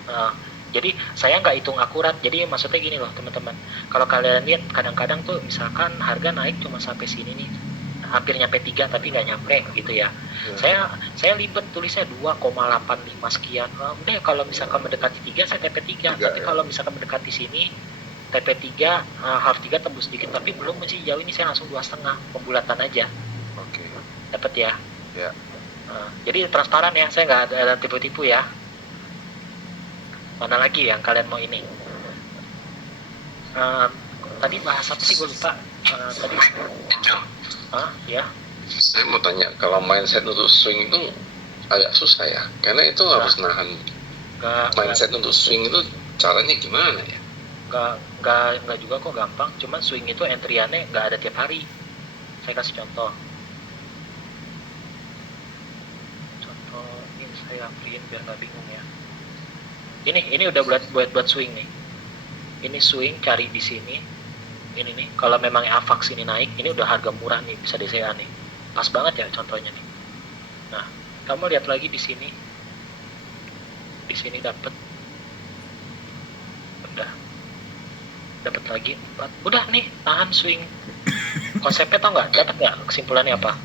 Nah, jadi saya nggak hitung akurat. Jadi maksudnya gini loh teman-teman. Kalau kalian lihat kadang-kadang tuh misalkan harga naik cuma sampai sini nih, hampir nyampe 3 tapi nggak nyampe gitu ya. Saya libet tulisnya 2,85 sekian. Udah kalau misalkan mendekati 3 saya TP3. Tapi kalau misalkan mendekati sini TP3 half 3 tembus sedikit, tapi belum masih jauh, ini saya langsung 2,5 pembulatan aja. Oke. Dapat ya. Ya. Jadi transparan ya, saya nggak ada tipu-tipu ya. Mana lagi yang kalian mau ini? Tadi bahas apa sih, gue lupa. Tadi. Ya. Saya mau tanya, kalau mindset untuk swing itu agak susah ya, karena itu harus nahan. Mindset untuk swing itu caranya gimana ya? Nggak juga kok, gampang. Cuman swing itu entry-annya nggak ada tiap hari. Saya kasih contoh. Ini saya print biar nggak bingung ya. Ini udah buat swing nih. Ini swing, cari di sini. Ini nih, kalau memang AVAX ini naik, ini udah harga murah nih, bisa DCA nih. Pas banget ya contohnya nih. Nah, kamu lihat lagi di sini. Di sini dapat. Udah. Dapat lagi 4. Udah nih, tahan swing. Konsepnya tau nggak? Dapat nggak kesimpulannya apa?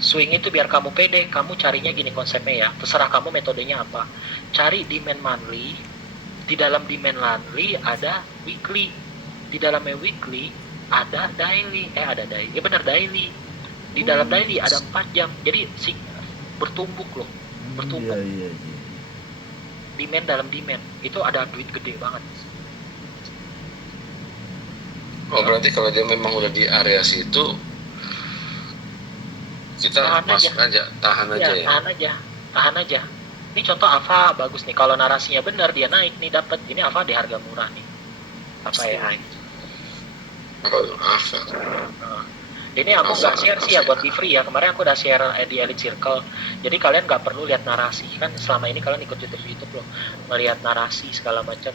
Swing itu biar kamu pede, kamu carinya gini konsepnya ya. Terserah kamu metodenya apa. Cari demand monthly. Di dalam demand monthly ada weekly. Di dalamnya weekly ada daily. Ada daily. Ya benar, daily. Di dalam daily ada 4 jam. Jadi bertumbuk loh. Bertumbuk. Iya. Demand dalam demand. Itu ada duit gede banget. Oh berarti kalau dia memang udah di area situ, kita Tahan masuk aja, tahan aja ya. Tahan aja. Ini contoh Ava bagus nih. Kalau narasinya benar dia naik nih, dapat. Ini Ava di harga murah nih. Apa AI? Kalau apa? Ini aku nggak share sih ya buat di free ya. Kemarin aku udah share di Elite Circle. Jadi kalian nggak perlu lihat narasi kan. Selama ini kalian ikut YouTube loh, melihat narasi segala macam,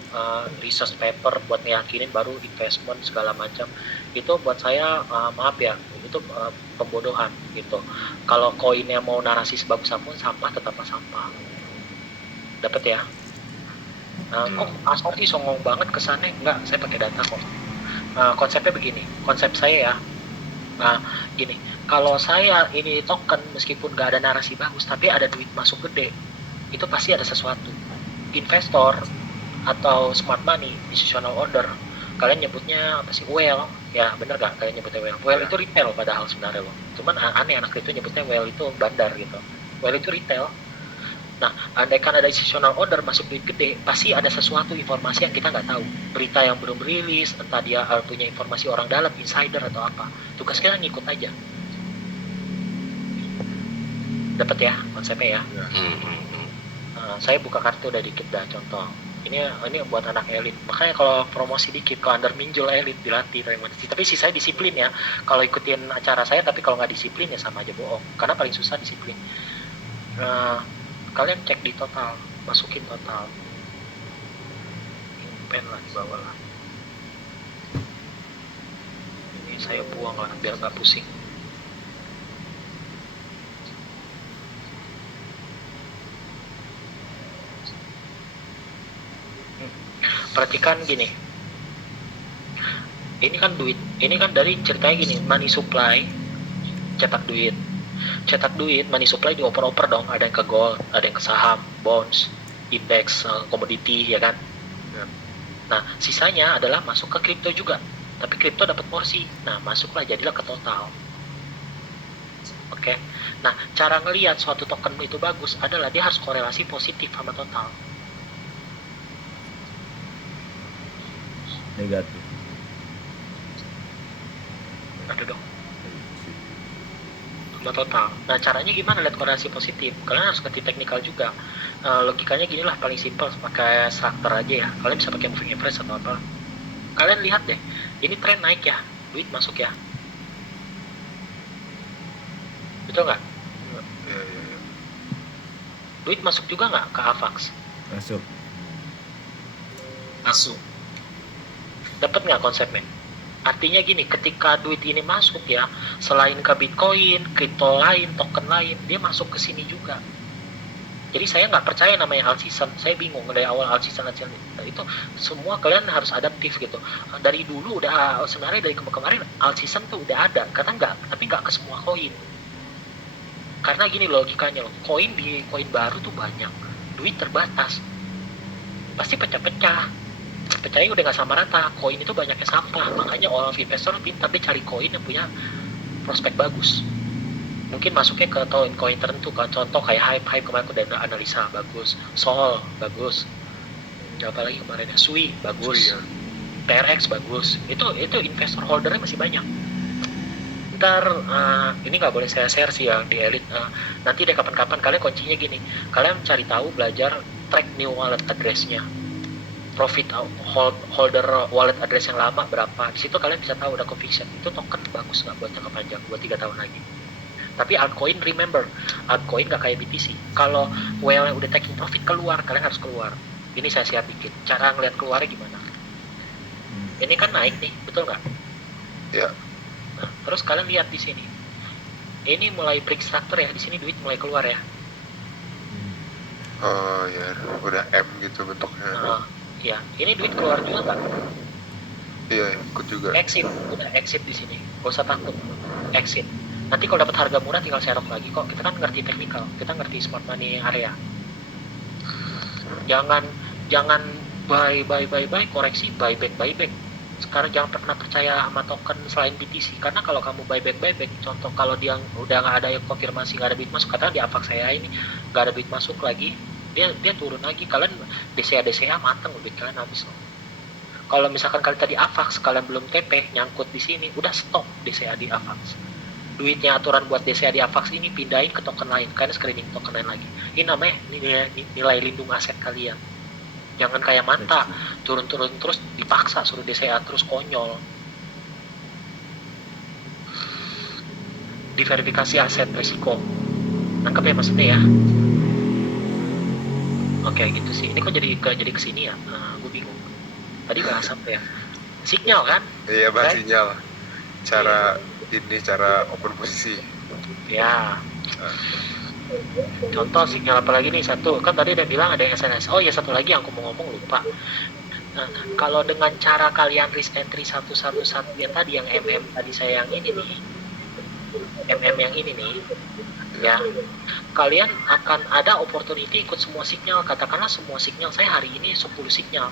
research paper buat ngeyakinin baru investment segala macam. Itu buat saya maaf ya, itu pembodohan gitu. Kalau koinnya mau narasi sebagus apapun, sampah tetap sampah. Dapat ya? Kok Asmorti songong banget kesannya? Enggak, saya pakai data kok. Konsepnya begini, konsep saya ya. Gini, kalau saya ini token meskipun nggak ada narasi bagus, tapi ada duit masuk gede, itu pasti ada sesuatu. Investor atau smart money, institutional order, kalian nyebutnya apa sih? Whale, ya bener gak kalian nyebutnya whale? Whale itu retail padahal sebenarnya loh. Cuman aneh anak itu nyebutnya whale itu bandar gitu. Whale itu retail. Nah, andaikan ada institutional order masuk duit gede, pasti ada sesuatu informasi yang kita nggak tahu. Berita yang belum rilis, entah dia punya informasi orang dalam, insider atau apa. Tugas kita ngikut aja. Dapat ya konsepnya ya? Saya buka kartu udah dikit dah contoh. Ini buat anak elit. Makanya kalau promosi dikit, kalau under minjol elit dilatih. Tapi sih saya disiplin ya. Kalau ikutin acara saya, tapi kalau nggak disiplin ya sama aja bohong. Karena paling susah disiplin. Kalian cek di total, masukin total. Pen lah di bawah lah. Ini saya buang lah biar nggak pusing. Perhatikan gini. Ini kan duit. Ini kan dari ceritanya gini, money supply, cetak duit, money supply dioper-oper dong. Ada yang ke gold, ada yang ke saham, bonds, indeks, komoditi, ya kan. Nah, sisanya adalah masuk ke kripto juga. tapi kripto dapat porsi. Nah, masuklah, jadilah ke total. Oke. Nah, cara ngelihat suatu token itu bagus adalah dia harus korelasi positif sama total. Negatif. Ada dong. Sama total. Nah, caranya gimana lihat korelasi positif? Kalian harus ngerti teknikal juga. Logikanya gini lah, paling simpel, pakai structure aja ya. Kalian bisa pakai moving average atau apa. Kalian lihat deh, ini tren naik ya, duit masuk ya. Betul nggak? Iya. Duit masuk juga nggak ke AVAX? Masuk. Masuk. Dapat nggak konsepnya? Artinya gini, ketika duit ini masuk ya, selain ke Bitcoin, kripto lain, token lain, dia masuk ke sini juga. Jadi saya nggak percaya namanya alt season. Saya bingung dari awal alt season itu semua kalian harus adaptif gitu. Dari dulu udah, sebenarnya dari kemarin alt season tuh udah ada, karena nggak, tapi nggak ke semua koin. Karena gini logikanya loh, koin baru tuh banyak, duit terbatas, pasti pecah-pecah. Pecahnya udah nggak sama rata, koin itu banyaknya sampah, makanya all of investor pintar dia cari koin yang punya prospek bagus. Mungkin masuknya ke koin tertentu, kan contoh kayak hype kemarin udah analisa bagus, Sol bagus, apa lagi kemarin ya, Sui bagus, Sui, ya. TRX bagus, itu investor holdernya masih banyak. Ntar ini nggak boleh saya share sih yang di elite, nanti deh kapan-kapan kalian kuncinya gini, kalian cari tahu, belajar track new wallet address-nya, profit holder wallet address yang lama berapa, di situ kalian bisa tahu udah conviction itu token bagus nggak buat jangka panjang, buat 3 tahun lagi. Tapi altcoin, remember, altcoin gak kayak BTC. Kalau whale udah taking profit keluar, kalian harus keluar. Ini saya share dikit. Cara ngeliat keluarnya gimana? Ini kan naik nih, betul nggak? Ya. Nah, terus kalian lihat di sini. Ini mulai break structure ya, di sini duit mulai keluar ya. Oh ya, udah M gitu bentuknya. Ya, ini duit keluar juga kan? Iya, ikut juga. Exit, udah exit di sini. Gak usah takut, exit. Nanti kalau dapat harga murah tinggal serok lagi kok. Kita kan ngerti teknikal, kita ngerti smart money area. Jangan buy koreksi, buy back. Sekarang jangan pernah percaya sama token selain BTC, karena kalau kamu buy back, contoh kalau dia udah nggak ada yang konfirmasi, nggak ada duit masuk, katakan di AVAX saya ini nggak ada duit masuk lagi, dia turun lagi, kalian DCA mateng, duit kalian habis loh. Kalau misalkan kalian tadi AVAX, kalian belum TP, nyangkut di sini, udah stop DCA di AVAX. Duitnya aturan buat DCA di AVAX ini pindahin ke token lain, kalian screening token lain lagi. Ini namanya nilai lindung aset kalian. Jangan kayak Manta, turun terus dipaksa suruh DCA terus, konyol. Diverifikasi aset risiko. Nangkep ya maksudnya ya? Oke gitu sih. Ini kok jadi kesini ya? Gue bingung. Tadi bahas apa ya? Signal kan? Iya, bahas Right? sinyal. Cara open posisi. Ya. Contoh signal apa lagi nih, satu kan tadi udah bilang ada yang SNS. Oh ya, satu lagi yang aku mau ngomong lupa. Nah, kalau dengan cara kalian risk entry satu yang tadi, yang MM tadi saya yang ini nih, MM yang ini nih, ya, kalian akan ada opportunity ikut semua signal. Katakanlah semua signal saya hari ini 10 signal.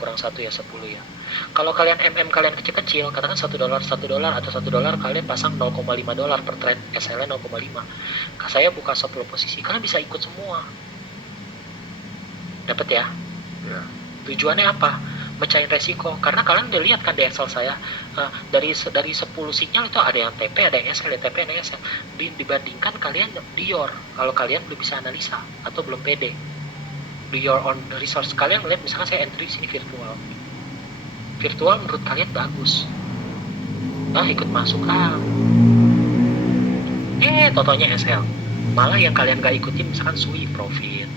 Kurang 1 ya 10 ya. Kalau kalian MM kalian kecil-kecil, katakan $1 atau $1 kalian pasang $0,5 per trade, SL-nya 0,5. Saya buka 10 posisi, kalian bisa ikut semua. Dapat ya? Ya. Tujuannya apa? Mecahin resiko. Karena kalian udah lihat kan di Excel saya, dari 10 signal itu ada yang TP, ada yang SL, ada yang TP, ada yang SL. Dibandingkan kalian Dior, kalau kalian belum bisa analisa atau belum pede. Do your own resource. Kalian melihat misalkan saya entry sini virtual menurut kalian bagus, ikut masuk totalnya SL, malah yang kalian gak ikutin misalkan Sui profit.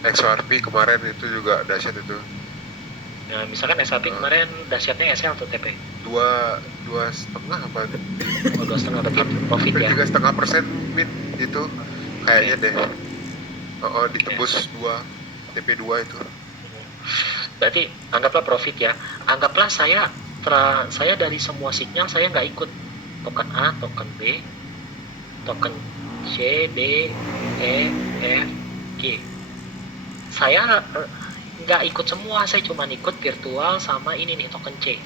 XRP kemarin itu juga dahsyat itu. Nah, misalkan SRP kemarin dahsyatnya SL atau TP 2,5 apa? 2,5 berarti profit ya. 3,5% min itu kayaknya deh. Ditembus 2 TP2 itu. Berarti anggaplah profit ya. Anggaplah saya dari semua signal saya nggak ikut. token A, token B, token C, D, E, F, G. Saya nggak ikut semua, saya cuma ikut virtual sama ini nih token C.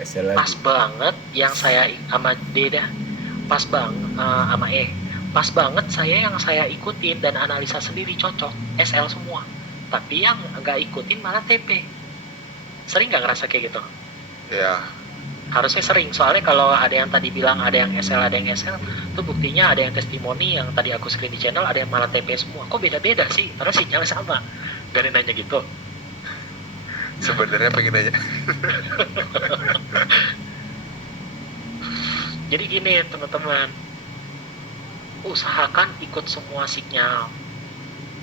SL Pas lagi. banget yang saya sama D dah, pas sama E, pas banget yang saya ikutin dan analisa sendiri cocok SL semua, tapi yang nggak ikutin malah TP. Sering nggak ngerasa kayak gitu? Ya, Harusnya sering, soalnya kalau ada yang tadi bilang ada yang SL, ada yang SL, itu buktinya ada yang testimoni yang tadi aku screen di channel, ada yang malah TP semua. Kok beda-beda sih? Karena sinyalnya sama. Gak ada nanya gitu. sebenarnya pengen aja. Jadi gini teman-teman, usahakan ikut semua sinyal,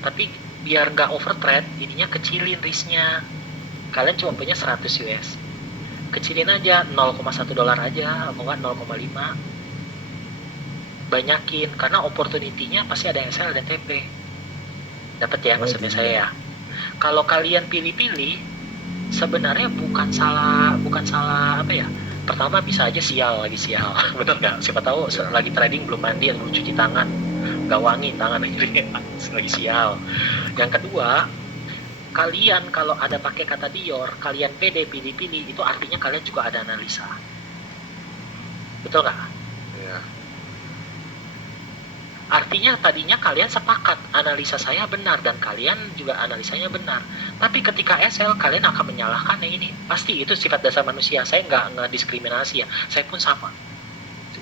tapi biar nggak overtrade, ininya kecilin risknya. Kalian cuma punya 100 US, kecilin aja 0,1 dolar aja, atau nggak 0,5. Banyakin, karena opportunity-nya pasti ada yang SL dan TP. Dapat ya maksudnya saya ya. Kalau kalian pilih-pilih, sebenarnya bukan salah apa ya. Pertama bisa aja lagi sial, bener nggak? Siapa tahu lagi trading belum mandi, belum cuci tangan, nggak wangi tangan akhirnya lagi sial. Yang kedua, kalian kalau ada pakai kata Dior, kalian pilih-pilih, itu artinya kalian juga ada analisa. Betul nggak? Ya, Artinya tadinya kalian sepakat analisa saya benar dan kalian juga analisanya benar. Tapi ketika SL kalian akan menyalahkan yang ini. Pasti itu sifat dasar manusia. Saya nggak ngediskriminasi ya. Saya pun sama.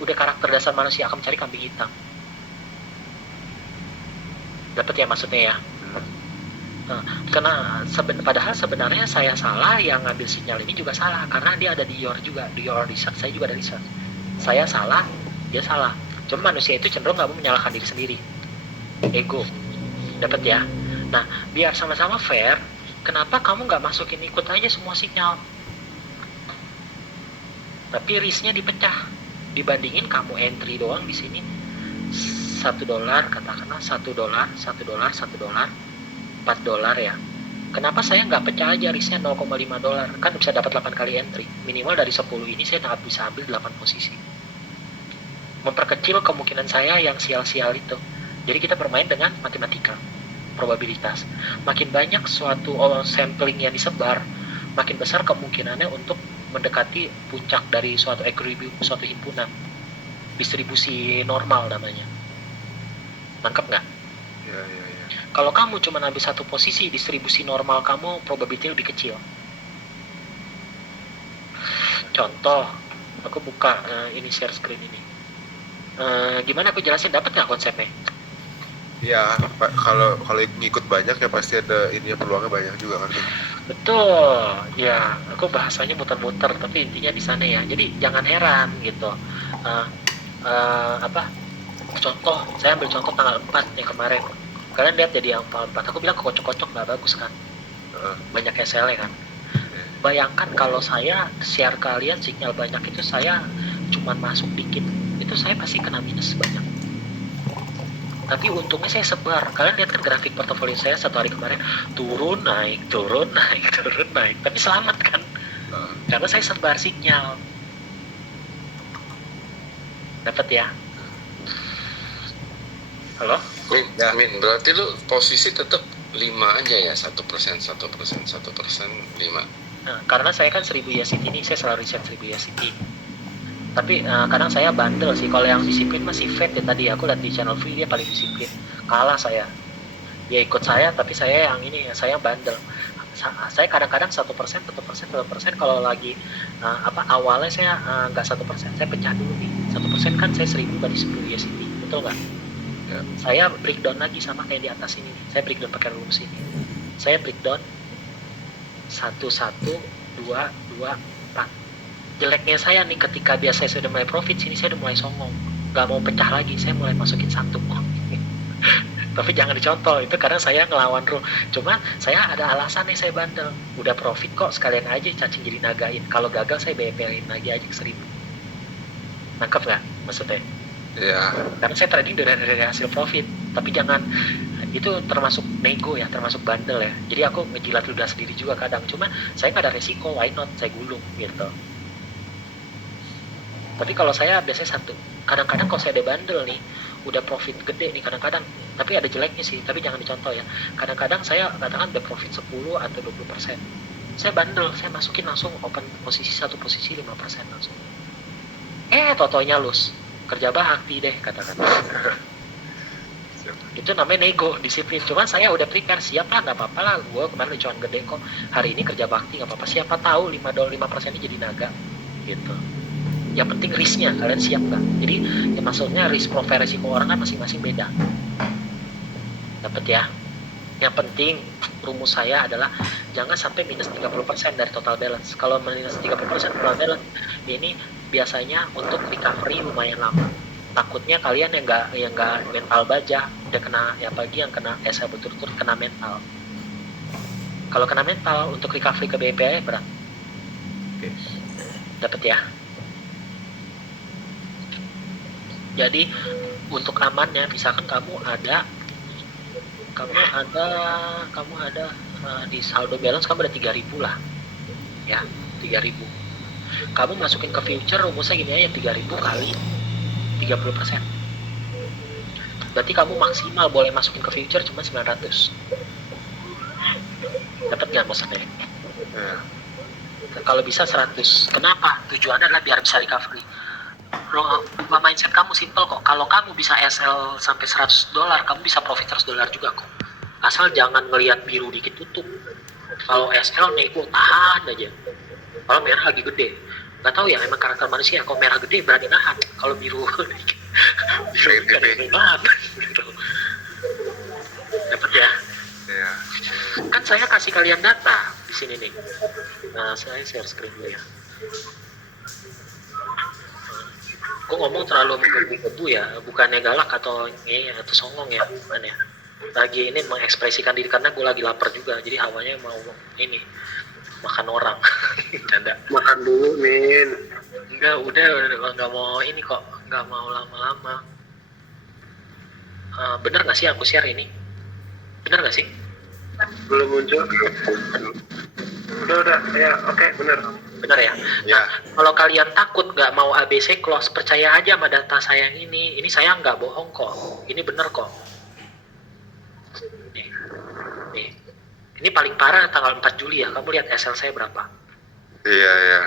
Udah karakter dasar manusia akan mencari kambing hitam. Dapat ya maksudnya ya? Karena padahal sebenarnya saya salah, yang ngambil sinyal ini juga salah karena dia ada Dior juga, Dior research, saya juga ada research. Saya salah, dia salah. Cuma manusia itu cenderung nggak mau menyalahkan diri sendiri, ego. Dapat ya? Nah, biar sama-sama fair, kenapa kamu nggak masukin ikut aja semua sinyal? Tapi risknya dipecah. Dibandingin kamu entry doang di sini $1, katakanlah $1, $4 ya. Kenapa saya nggak pecah aja risknya $0,5? Kan bisa dapat 8 kali entry. Minimal dari 10 ini saya dapat bisa ambil 8 posisi. Memperkecil kemungkinan saya yang sial-sial itu. Jadi kita bermain dengan matematika, probabilitas. Makin banyak suatu sampling yang disebar, makin besar kemungkinannya untuk mendekati puncak dari suatu equilibrium, suatu himpunan. Distribusi normal namanya. Nangkep nggak? ya. Kalau kamu cuma ambil satu posisi, distribusi normal kamu probability lebih kecil. Contoh, aku buka ini share screen ini. Gimana aku jelasin, dapat nggak konsepnya? Ya, kalau ngikut banyak ya pasti ada ininya, peluangnya banyak juga kan. Betul, ya aku bahasanya muter-muter, tapi intinya di sana ya. Jadi jangan heran gitu. Contoh, saya ambil contoh tanggal 4 yang kemarin. Kalian lihat jadi yang 4, aku bilang kocok-kocok nggak bagus kan. Banyak SL kan. Bayangkan kalau saya share kalian sinyal banyak itu, saya cuman masuk dikit, itu saya pasti kena minus banyak. Tapi untungnya saya sebar. Kalian lihat kan grafik portofolio saya 1 hari kemarin, turun naik, tapi selamat kan, karena saya sebar sinyal. Dapat ya? Halo? Min, berarti lu posisi tetap 5 aja ya, 1%, 5. Nah, karena saya kan 1000 USDT ini, saya selalu riset 1000 USDT. Tapi kadang saya bandel sih. Kalau yang disiplin masih Fed ya, tadi aku lihat di channel free dia paling disiplin. Kalah saya. Dia ikut saya, tapi saya yang ini, saya bandel. Saya kadang-kadang 1%, kalau lagi awalnya saya nggak 1%, saya pecah dulu nih. 1% kan saya 1000 kali 10 USDT, betul nggak? Ya. Saya breakdown lagi sama kayak di atas ini. Saya breakdown pakai rumus ini. Saya breakdown 1, 2, 4. Jeleknya saya nih, ketika biasa saya sudah mulai profit, sini saya udah mulai songong, nggak mau pecah lagi, saya mulai masukin 1. Tapi jangan dicontoh, itu karena saya ngelawan rule. Cuma saya ada alasan nih, saya bandel. Udah profit kok, sekalian aja cacing jadi nagain. Kalau gagal saya BP-in lagi aja ke 1000. Nangkep nggak maksudnya? Ya, Karena saya trading dari hasil profit. Tapi jangan, itu termasuk nego ya, termasuk bandel ya. Jadi aku ngejilat ludah sendiri juga kadang. Cuma saya nggak ada resiko, why not, saya gulung gitu. Tapi kalau saya biasanya satu. Kadang-kadang kalau saya ada bandel nih, udah profit gede nih kadang-kadang, tapi ada jeleknya sih, tapi jangan dicontoh ya. Kadang-kadang saya katakan udah profit 10 atau 20%. Saya bandel, saya masukin langsung open posisi 1 posisi 5% langsung. Totonya lus. Kerja bakti deh katakan. Itu namanya nego, disiplin. Cuman saya udah prepare, siap lah, nggak apa-apa lah. Gue kemarin cuan gede kok. Hari ini kerja bakti nggak apa-apa. Siapa tahu 5% ini jadi naga, gitu. Yang penting risknya, kalian siap nggak? Jadi ya maksudnya risk profile resiko orang kan masing-masing beda. Dapat ya? Yang penting rumus saya adalah jangan sampai minus 30% dari total balance. Kalau minus 30% total balance, ini biasanya untuk recovery lumayan lama. Takutnya kalian yang nggak mental baja, udah kena, ya pagi yang kena SL berturut-turut kena mental. Kalau kena mental untuk recovery ke BPI berat. Oke. Dapat ya? Jadi untuk amannya, misalkan kamu ada di saldo balance kamu ada 3.000 lah, ya 3.000. Kamu masukin ke future rumusnya gini aja, 3.000 kali 30%. Berarti kamu maksimal boleh masukin ke future cuma 900. Dapat nggak maksudnya? Kalau bisa 100. Kenapa? Tujuannya adalah biar bisa recovery. Mindset kamu simple kok. Kalau kamu bisa SL sampai $100, kamu bisa profit $100 juga kok. Asal jangan ngelihat biru dikit tutup. Kalau SL nego tahan aja. Kalau merah lagi gede, nggak tahu ya, emang karakter manusia. Kalau merah gede berani nahan. Kalau biru gede nahan. Dapat ya? Ya. Kan saya kasih kalian data di sini nih. Nah, saya share screen dulu ya. Gue ngomong terlalu menggebu-gebu ya, bukannya galak atau songong ya, bukan ya. Lagi ini mengekspresikan diri karena gue lagi lapar juga, jadi hawanya mau ini makan orang. Canda. Makan dulu, Min. Enggak, udah nggak mau ini kok, nggak mau lama-lama. Bener nggak sih aku share ini? Bener nggak sih? Belum muncul. Udah, ya, oke, bener. Bener ya? Ya. Nah, kalau kalian takut nggak mau ABC close, percaya aja sama data saya yang ini. Ini saya nggak bohong kok. Ini bener kok. Nih. Ini paling parah tanggal 4 Juli ya. Kamu lihat SL saya berapa? Iya.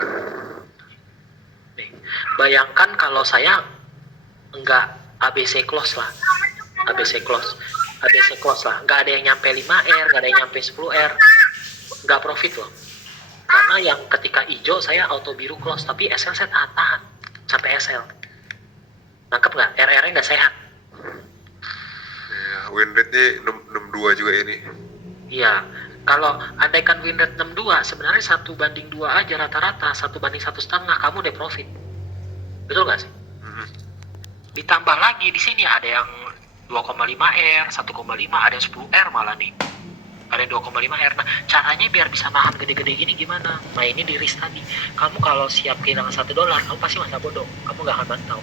Nih. Bayangkan kalau saya nggak ABC close lah. ABC close lah. Nggak ada yang nyampe 5R, nggak ada yang nyampe 10R. Nggak profit loh. Karena yang ketika hijau saya auto biru close, tapi SL saya tahan sampai SL. Nangkep nggak? RR-nya nggak sehat. Ya, win rate-nya 62 juga ini. Iya. Kalau andaikan win rate 62, sebenarnya 1:2 aja rata-rata, 1:1,5 kamu udah profit. Betul nggak sih? Ditambah lagi di sini ada yang 2,5R, 1,5, ada yang 10R malah nih. Ada yang 2,5R. Nah, caranya biar bisa nahan gede-gede gini gimana? Nah, ini di risk tadi. Kamu kalau siap kehilangan $1, kamu pasti masa bodoh. Kamu gak akan mantau.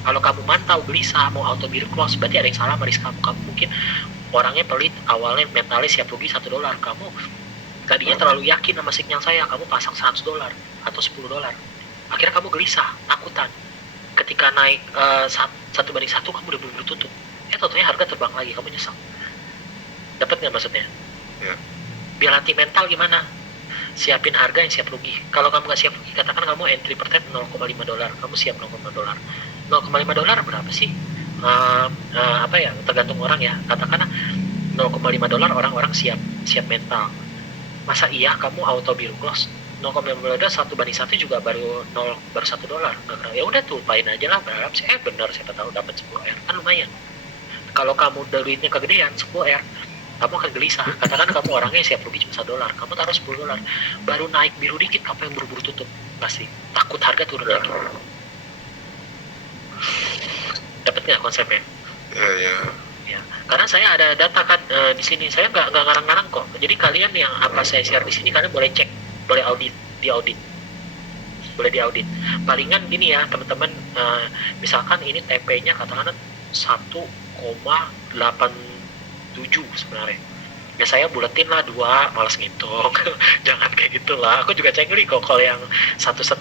Kalau kamu mantau, gelisah, mau auto biru close, berarti ada yang salah sama risk kamu. Kamu mungkin orangnya pelit, awalnya mentalis siap rugi $1. Kamu tadinya terlalu yakin sama signal saya, kamu pasang $100 atau $10. Akhirnya kamu gelisah, takutan. Ketika naik 1:1, kamu udah buru-buru tutup. Tentunya harga terbang lagi, kamu nyesel. Dapat nggak maksudnya? Ya. Biar latih mental gimana? Siapin harga yang siap rugi. Kalau kamu nggak siap rugi, katakan kamu entry per trade $0,5, kamu siap $0,5. $0,5 berapa sih? Apa ya? Tergantung orang ya. Katakan $0,5 orang-orang siap mental. Masa iya kamu auto biru close? $0,5 1:1 juga baru $1. Ya udah tuh, lupain aja lah, berharap sih benar, siapa tahu dapat 10R kan lumayan. Kalau kamu duitnya kegedean 10R, kamu akan gelisah. Katakan kamu orangnya siap rugi cuma $1, kamu taruh $10, baru naik biru dikit kamu yang buru-buru tutup, pasti takut harga turun lagi. Dapat nggak konsepnya? Ya, karena saya ada data kan di sini, saya nggak ngarang-ngarang kok. Jadi kalian yang apa saya share di sini kalian boleh cek, boleh diaudit. Palingan gini ya teman-teman, misalkan ini TP-nya katakan 1,87 sebenarnya. Ya saya buletin lah 2, malas ngitung. Jangan kayak gitulah. Aku juga cengli kok kalau yang 1,5,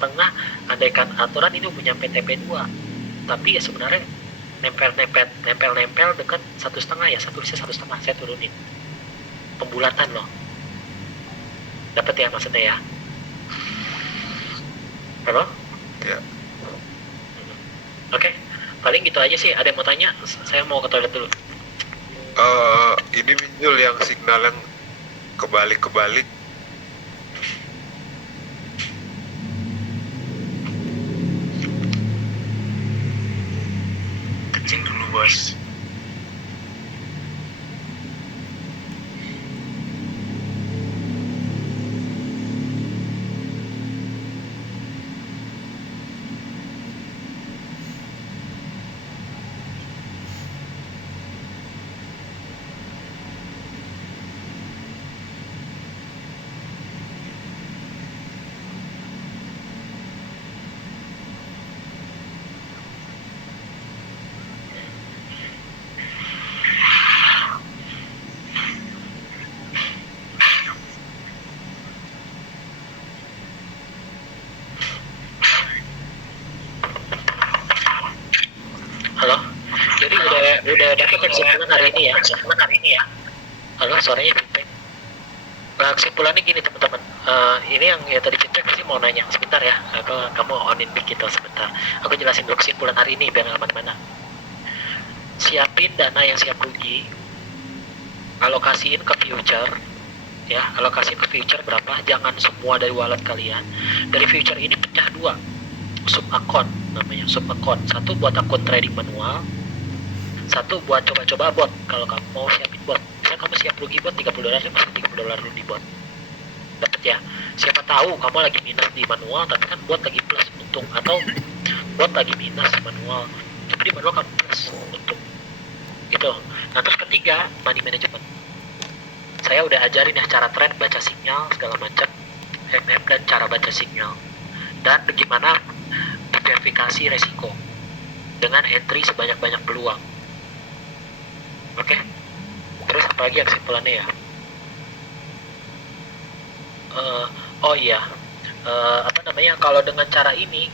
andaikan aturan ini punya PTP 2. Tapi ya sebenarnya nempel dekat 1,5 ya, satu bisa 1,5 saya turunin. Pembulatan loh. Dapat ya maksudnya ya? Halo? Ya. Oke, paling gitu aja sih. Ada yang mau tanya? Saya mau ke toilet dulu. Ini Minjul yang signal yang kebalik-kebalik. Kencing dulu bos. Halo? Jadi udah dapat kesimpulan hari ini ya? Halo, suaranya feedback. Nah, kesimpulannya gini teman-teman. Ini yang ya tadi feedback sih mau nanya sebentar ya. Kamu onin mic gitu sebentar. Aku jelasin dulu kesimpulan hari ini biar nggak kemana-mana. Siapin dana yang siap rugi, alokasiin ke future, ya, alokasiin ke future berapa? Jangan semua dari wallet kalian. Dari future ini pecah 2, sub account namanya, sub account. Satu buat akun trading manual, satu buat coba-coba bot. Kalau kamu mau siapin bot, misalnya kamu siap rugi bot $30, masuk $30 dulu di bot. Dapat ya? Siapa tahu kamu lagi minus di manual, tapi kan bot lagi plus untung, atau bot lagi minus manual, tapi di manual kamu plus untung. Gitu. Nah terus ketiga, money management. Saya udah ajarin ya cara trade, baca sinyal segala macam, dan cara baca sinyal, dan bagaimana verifikasi resiko dengan entry sebanyak-banyak peluang. Oke. Terus apa lagi yang kesimpulannya ya? Oh iya, apa namanya, kalau dengan cara ini,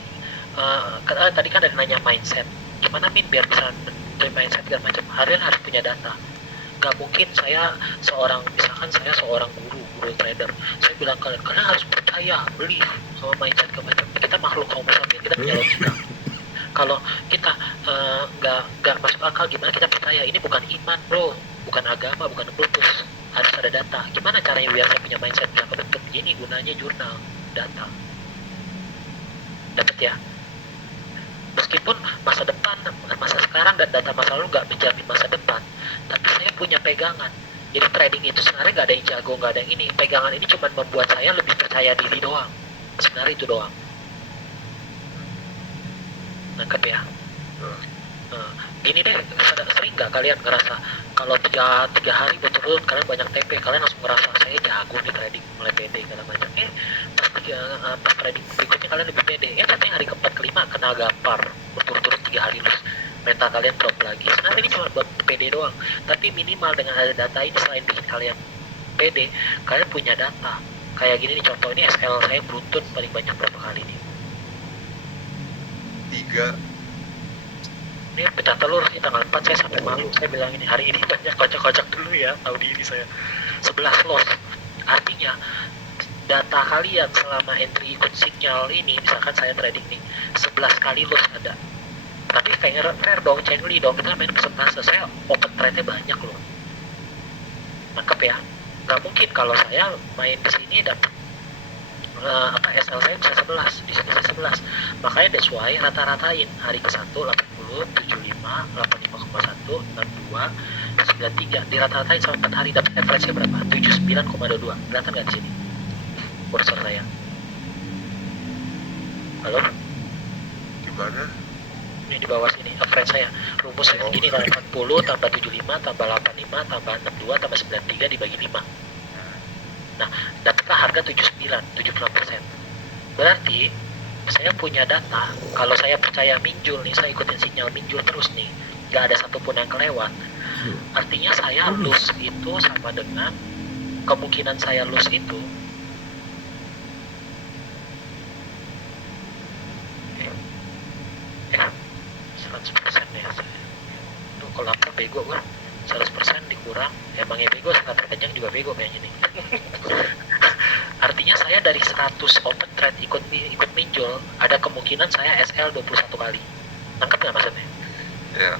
tadi kan ada nanya mindset, gimana Min biar bisa mindset segala macam. Harian harus punya data. Gak mungkin misalkan saya seorang guru trader, saya bilang kalian harus percaya, believe sama mindset segala macam. Kita makhluk homo sapiens, kita punya logika. Kalau kita nggak masuk akal, gimana kita percaya? Ini bukan iman bro, bukan agama, bukan kultus. Harus ada data. Gimana caranya biar saya punya mindset bisa kebentuk? Ini gunanya jurnal, data. Dapat ya? Meskipun masa depan, masa sekarang dan data masa lalu nggak menjamin masa depan, tapi saya punya pegangan. Jadi trading itu sebenarnya nggak ada yang jago, nggak ada yang ini. Pegangan ini cuma membuat saya lebih percaya diri doang. Sebenarnya itu doang. Nangkep ya? Gini deh, sering nggak kalian ngerasa kalau 3 hari berturut kalian banyak TP, kalian langsung ngerasa saya jago nih trading, mulai pede segala macam. Pas trading berikutnya kalian lebih pede. Tapi hari keempat kelima kena gampar berturut-turut 3 hari terus mental kalian drop lagi. Sebenarnya ini cuma buat pede doang. Tapi minimal dengan ada data ini, selain bikin kalian pede, kalian punya data. Kayak gini nih contoh, ini SL saya beruntun paling banyak berapa kali nih? 3. Ini pecah telur sih tanggal 4, saya sampai malu. Saya bilang ini hari ini banyak kocak-kocak dulu ya, tahu diri saya. 11 loss. Artinya data kalian selama entry ikut sinyal ini, misalkan saya trading nih 11 kali loss ada. Tapi fair dong, channel dong, kita main persentase. Saya open trade-nya banyak loh. Nangkep ya? Gak mungkin kalau saya main di sini dapat SL saya bisa 11, di sini saya 11. Makanya that's why rata-ratain hari ke-1 80, 75, 85,1, 62, 93. Dirata-ratain sama 4 hari dapat average-nya berapa? 79,22. Kelihatan nggak di sini? Kursor saya. Halo? Gimana? Ini di bawah sini average saya. Rumus saya gini, 40 tambah 75 tambah 85 tambah 62 tambah 93 dibagi 5. Nah, dapatlah harga 76%. Berarti saya punya data. Kalau saya percaya minjul nih, saya ikutin sinyal minjul terus nih, nggak ada satupun yang kelewat. Artinya saya lose itu sama dengan kemungkinan saya lose itu eh 100% ya. Tuh kalau lapar bego gua, 100% dikurang emangnya bego, sekata kencang juga bego kayaknya nih. Artinya saya dari 100 open trade ikut minjol, ada kemungkinan saya SL 21 kali. Nangkep nggak maksudnya? Ya.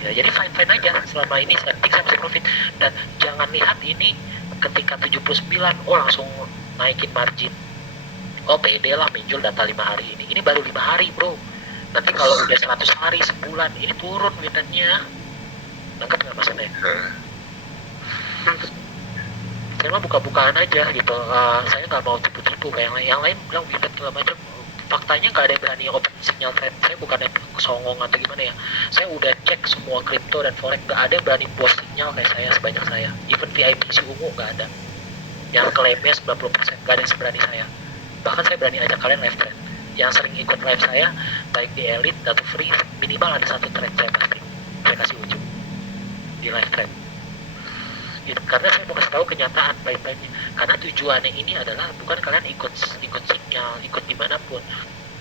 Ya, jadi fine aja selama ini saya masih profit. Dan jangan lihat ini ketika 79 langsung naikin margin. Pede lah minjol data 5 hari ini. Ini baru 5 hari bro. Nanti kalau udah 100 hari, sebulan, ini turun witnessnya. Nangkep nggak maksudnya? Saya mah buka-bukaan aja gitu. Saya nggak mau tipu-tipu kayak yang lain bilang witness segala macam. Faktanya nggak ada yang berani open signal trade. Saya bukannya songong atau gimana ya. Saya udah cek semua kripto dan forex, nggak ada yang berani post signal kayak saya sebanyak saya. Even VIPC ungu nggak ada. Yang klaimnya 90%, nggak ada yang seberani saya. Bahkan saya berani ajak kalian live trade. Yang sering ikut live saya, baik di elite atau free, minimal ada satu trade saya pasti. Saya kasih ujung di live trade. Gitu. Karena saya mau kasih tahu kenyataan baik-baiknya. Karena tujuannya ini adalah bukan kalian ikut sinyal, ikut dimanapun.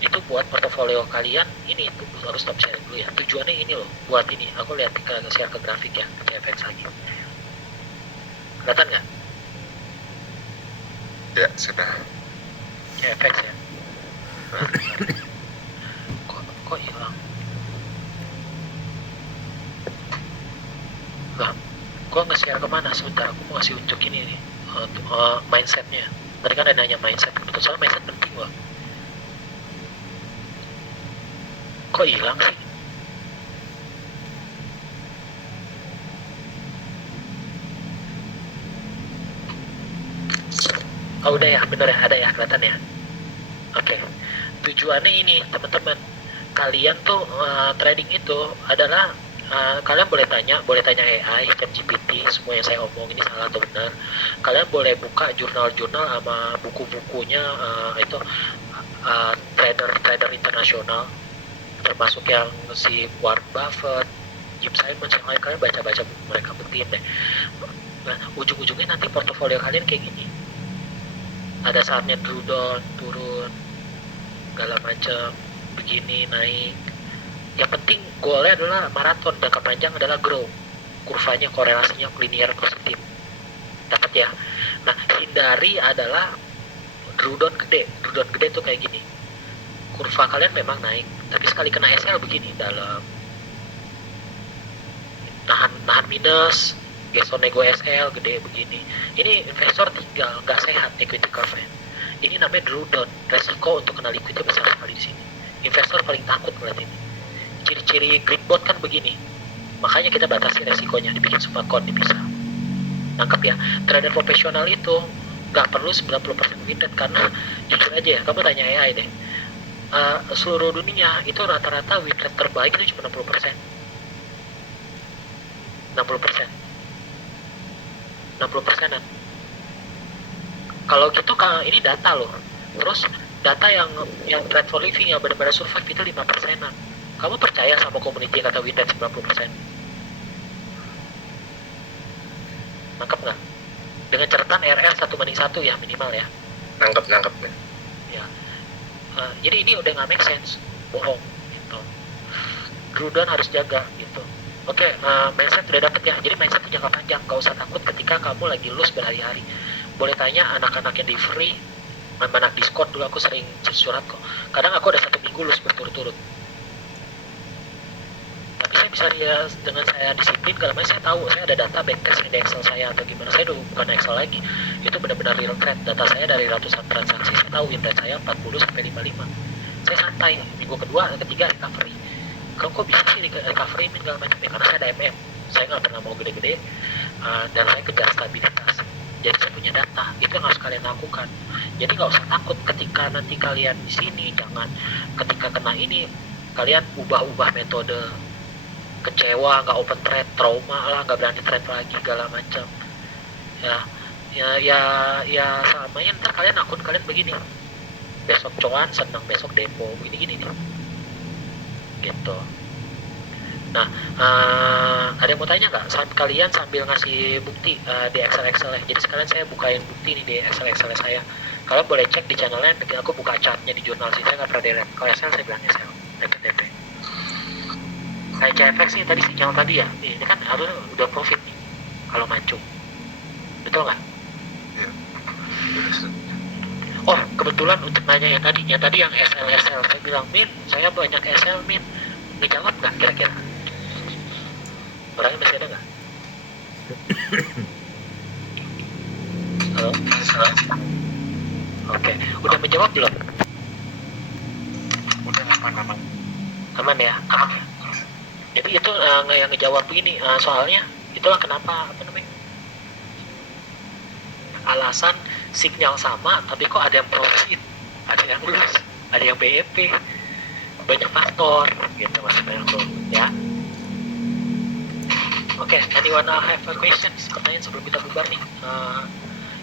Itu buat portofolio kalian. Ini harus stop sharing dulu ya. Tujuannya ini loh, buat ini. Aku lihat share ke grafik ya, ke CFX lagi. Kelihatan nggak? Ya, sudah. CFX ya. Kok hilang? Lah, gua nge-share kemana? Sebentar, aku mau ngasih unjuk ini nih, mindsetnya. Tadi kan ada nanya mindset, betul, soalnya mindset penting gua. Kok hilang sih? Oh udah ya, bener ya, ada ya, kelihatan ya. Oke, tujuannya ini teman-teman, kalian tuh trading itu adalah kalian boleh tanya AI, ChatGPT, semua yang saya omong ini salah atau benar. Kalian boleh buka jurnal-jurnal sama buku-bukunya itu trader internasional, termasuk yang si Warren Buffett, Jim Simons, yang lain. Kalian baca-baca buku mereka, buktiin deh. Nah, ujung-ujungnya nanti portofolio kalian kayak gini. Ada saatnya drawdown, turun, segala macam, begini naik. Yang penting goalnya adalah maraton, jangka panjang adalah grow. Kurvanya, korelasinya linear positif. Dapat ya? Nah, hindari adalah drawdown gede. Drawdown gede tuh kayak gini. Kurva kalian memang naik, tapi sekali kena SL begini dalam. Nahan minus, geson nego SL gede begini. Ini investor tinggal, nggak sehat equity curve-nya. Ini namanya drawdown. Resiko untuk kena liquidity besar sekali di sini. Investor paling takut melihat ini. Ciri-ciri greenbot kan begini. Makanya kita batasi resikonya, dibikin subakon, dipisah. Nangkep ya? Trader profesional itu nggak perlu 90% win rate, karena jujur aja ya, kamu tanya AI deh. Seluruh dunia itu rata-rata win rate terbaik itu cuma 60%. 60%an. Kalau gitu ini data loh. Terus data yang trade for living yang benar-benar survive itu 5%an. Kamu percaya sama community yang kata win rate 90%? Nangkep nggak? Dengan catatan RR 1:1 ya minimal ya. Nangkep Ya. Jadi ini udah nggak make sense, bohong gitu. Drawdown harus jaga gitu. Oke, mindset udah dapet ya. Jadi mindset itu jangka panjang, gak usah takut ketika kamu lagi lose berhari-hari. Boleh tanya anak-anak yang di free, anak Discord dulu aku sering curhat kok. Kadang aku ada 1 minggu lose berturut-turut. Tapi saya bisa lihat dengan saya disiplin, karena saya tahu saya ada data backtest di Excel saya atau gimana. Saya dulu bukan Excel lagi, itu benar-benar real trade. Data saya dari ratusan transaksi, saya tahu win rate saya 40 sampai 55. Saya santai, minggu kedua, ketiga recovery. Kok bisa sih recovery min segala macam ya? Karena saya ada MM, saya nggak pernah mau gede-gede, dan saya kejar stabilitas. Jadi saya punya data, itu yang harus kalian lakukan. Jadi nggak usah takut ketika nanti kalian di sini, jangan ketika kena ini kalian ubah-ubah metode, kecewa, nggak open trade, trauma lah, nggak berani trade lagi segala macam. Ya samanya ntar kalian akun kalian begini, besok cuan, senang besok depo, gini nih. Gitu. Nah, ada yang mau tanya nggak, kalian sambil ngasih bukti di Excel ya. Jadi sekalian saya bukain bukti nih di Excel saya. Kalian boleh cek di channelnya. Nanti aku buka chartnya di jurnal sih. Saya nggak pernah delete. Kalau Excel saya bilang Excel. TP. Kayak CFX nih tadi sinyal tadi ya. Nih, ini kan harus udah profit nih. Kalau mancung. Betul nggak? Iya. Oh, kebetulan untuk nanya yang tadi yang SL, saya bilang, Min, saya banyak SL, Min. Ngejawab nggak kira-kira? Orangnya masih ada nggak? Halo? Oke, udah menjawab belum? Udah aman. Aman ya? Jadi itu yang ngejawab begini, soalnya itulah kenapa, alasan sinyal sama, tapi kok ada yang profit, ada yang loss, ada yang BEP, banyak faktor, gitu maksudnya tuh, ya. Oke, anyone have a questions? Pertanyaan sebelum kita bubar nih.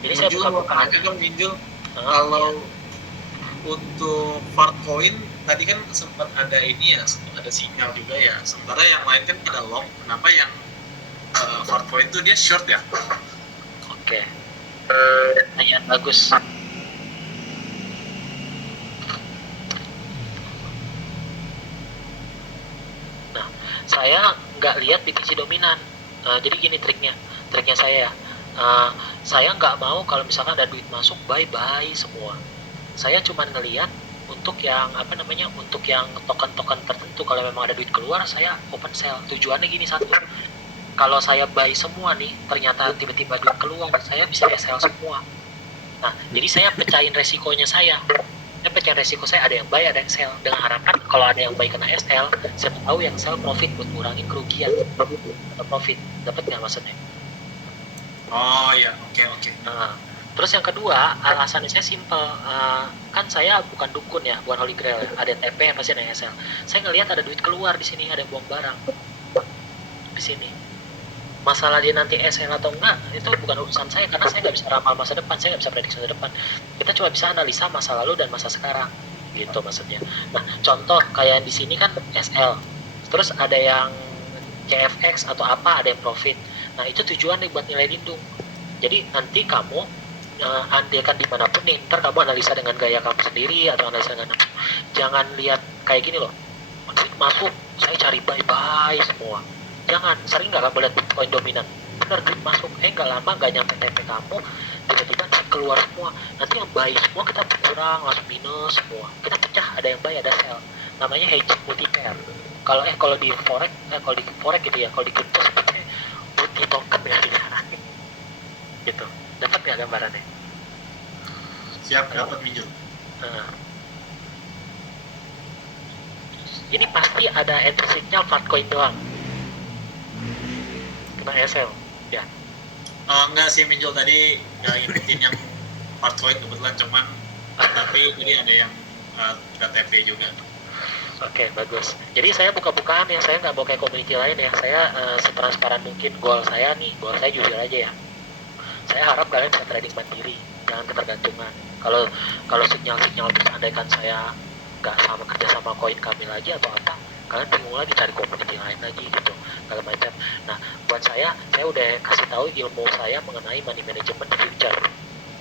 Ini saya buka aja dong Minjul. Kalau untuk Fartcoin tadi kan sempat ada ini ya, sempat ada sinyal juga ya. Sementara yang lain kan pada long. Kenapa yang Fartcoin tuh dia short ya? Oke. Pertanyaan bagus. Nah, saya nggak lihat BTC dominan. Jadi gini triknya saya. Saya nggak mau kalau misalkan ada duit masuk buy semua. Saya cuma ngelihat untuk yang untuk yang token-token tertentu. Kalau memang ada duit keluar, saya open sell. Tujuannya gini, satu, kalau saya buy semua nih, ternyata tiba-tiba duit keluar, saya bisa sell semua. Nah, jadi saya pecahin resikonya saya pecahin resiko saya, ada yang buy, ada yang sell, dengan harapan kalau ada yang buy kena SL, saya tahu yang sell profit buat ngurangin kerugian atau profit. Dapat nggak maksudnya? Oh ya, oke. Nah, terus yang kedua, alasannya saya simple. Kan saya bukan dukun ya, bukan holy grail ya. Ada TP yang pasti ada SL. Saya ngelihat ada duit keluar di sini, ada buang barang di sini. Masalah dia nanti SL atau enggak, itu bukan urusan saya, karena saya nggak bisa ramal masa depan, saya nggak bisa prediksi masa depan. Kita cuma bisa analisa masa lalu dan masa sekarang, gitu maksudnya. Nah, contoh kayak di sini kan SL, terus ada yang CFX atau apa, ada yang profit. Nah, itu tujuan nih buat nilai lindung. Jadi nanti kamu andilkan dimanapun nih, ntar kamu analisa dengan gaya kamu sendiri atau analisa dengan apa. Jangan lihat kayak gini loh, duit masuk, saya cari buy semua. Jangan, sering nggak kamu lihat Bitcoin dominan, bener duit masuk, nggak lama nggak nyampe TP kamu, tiba-tiba duit keluar semua. Nanti yang buy semua kita berkurang, langsung minus semua. Kita pecah, ada yang buy, ada sell. Namanya hedging multi pair. Kalau di forex gitu ya, kalau di crypto sebetulnya multi token ya, gitu. Dapat nggak gambarannya? Siap, dapat Minjul. Ini pasti ada entry signal Fartcoin doang. Kena SL, ya. Enggak sih Minjul, tadi nggak ngikutin yang Fartcoin kebetulan, cuman tapi tadi ada yang udah TP juga. Oke, bagus. Jadi saya buka-bukaan ya, saya nggak mau kayak community lain ya. Saya setransparan mungkin. Goal saya jujur aja ya. Saya harap kalian bisa trading mandiri, jangan ketergantungan. Kalau sinyal terus andaikan saya nggak kerja sama koin kami lagi atau apa, kalian bingung lagi cari community lain lagi gitu, segala macam. Nah, buat saya udah kasih tahu ilmu saya mengenai money management di future.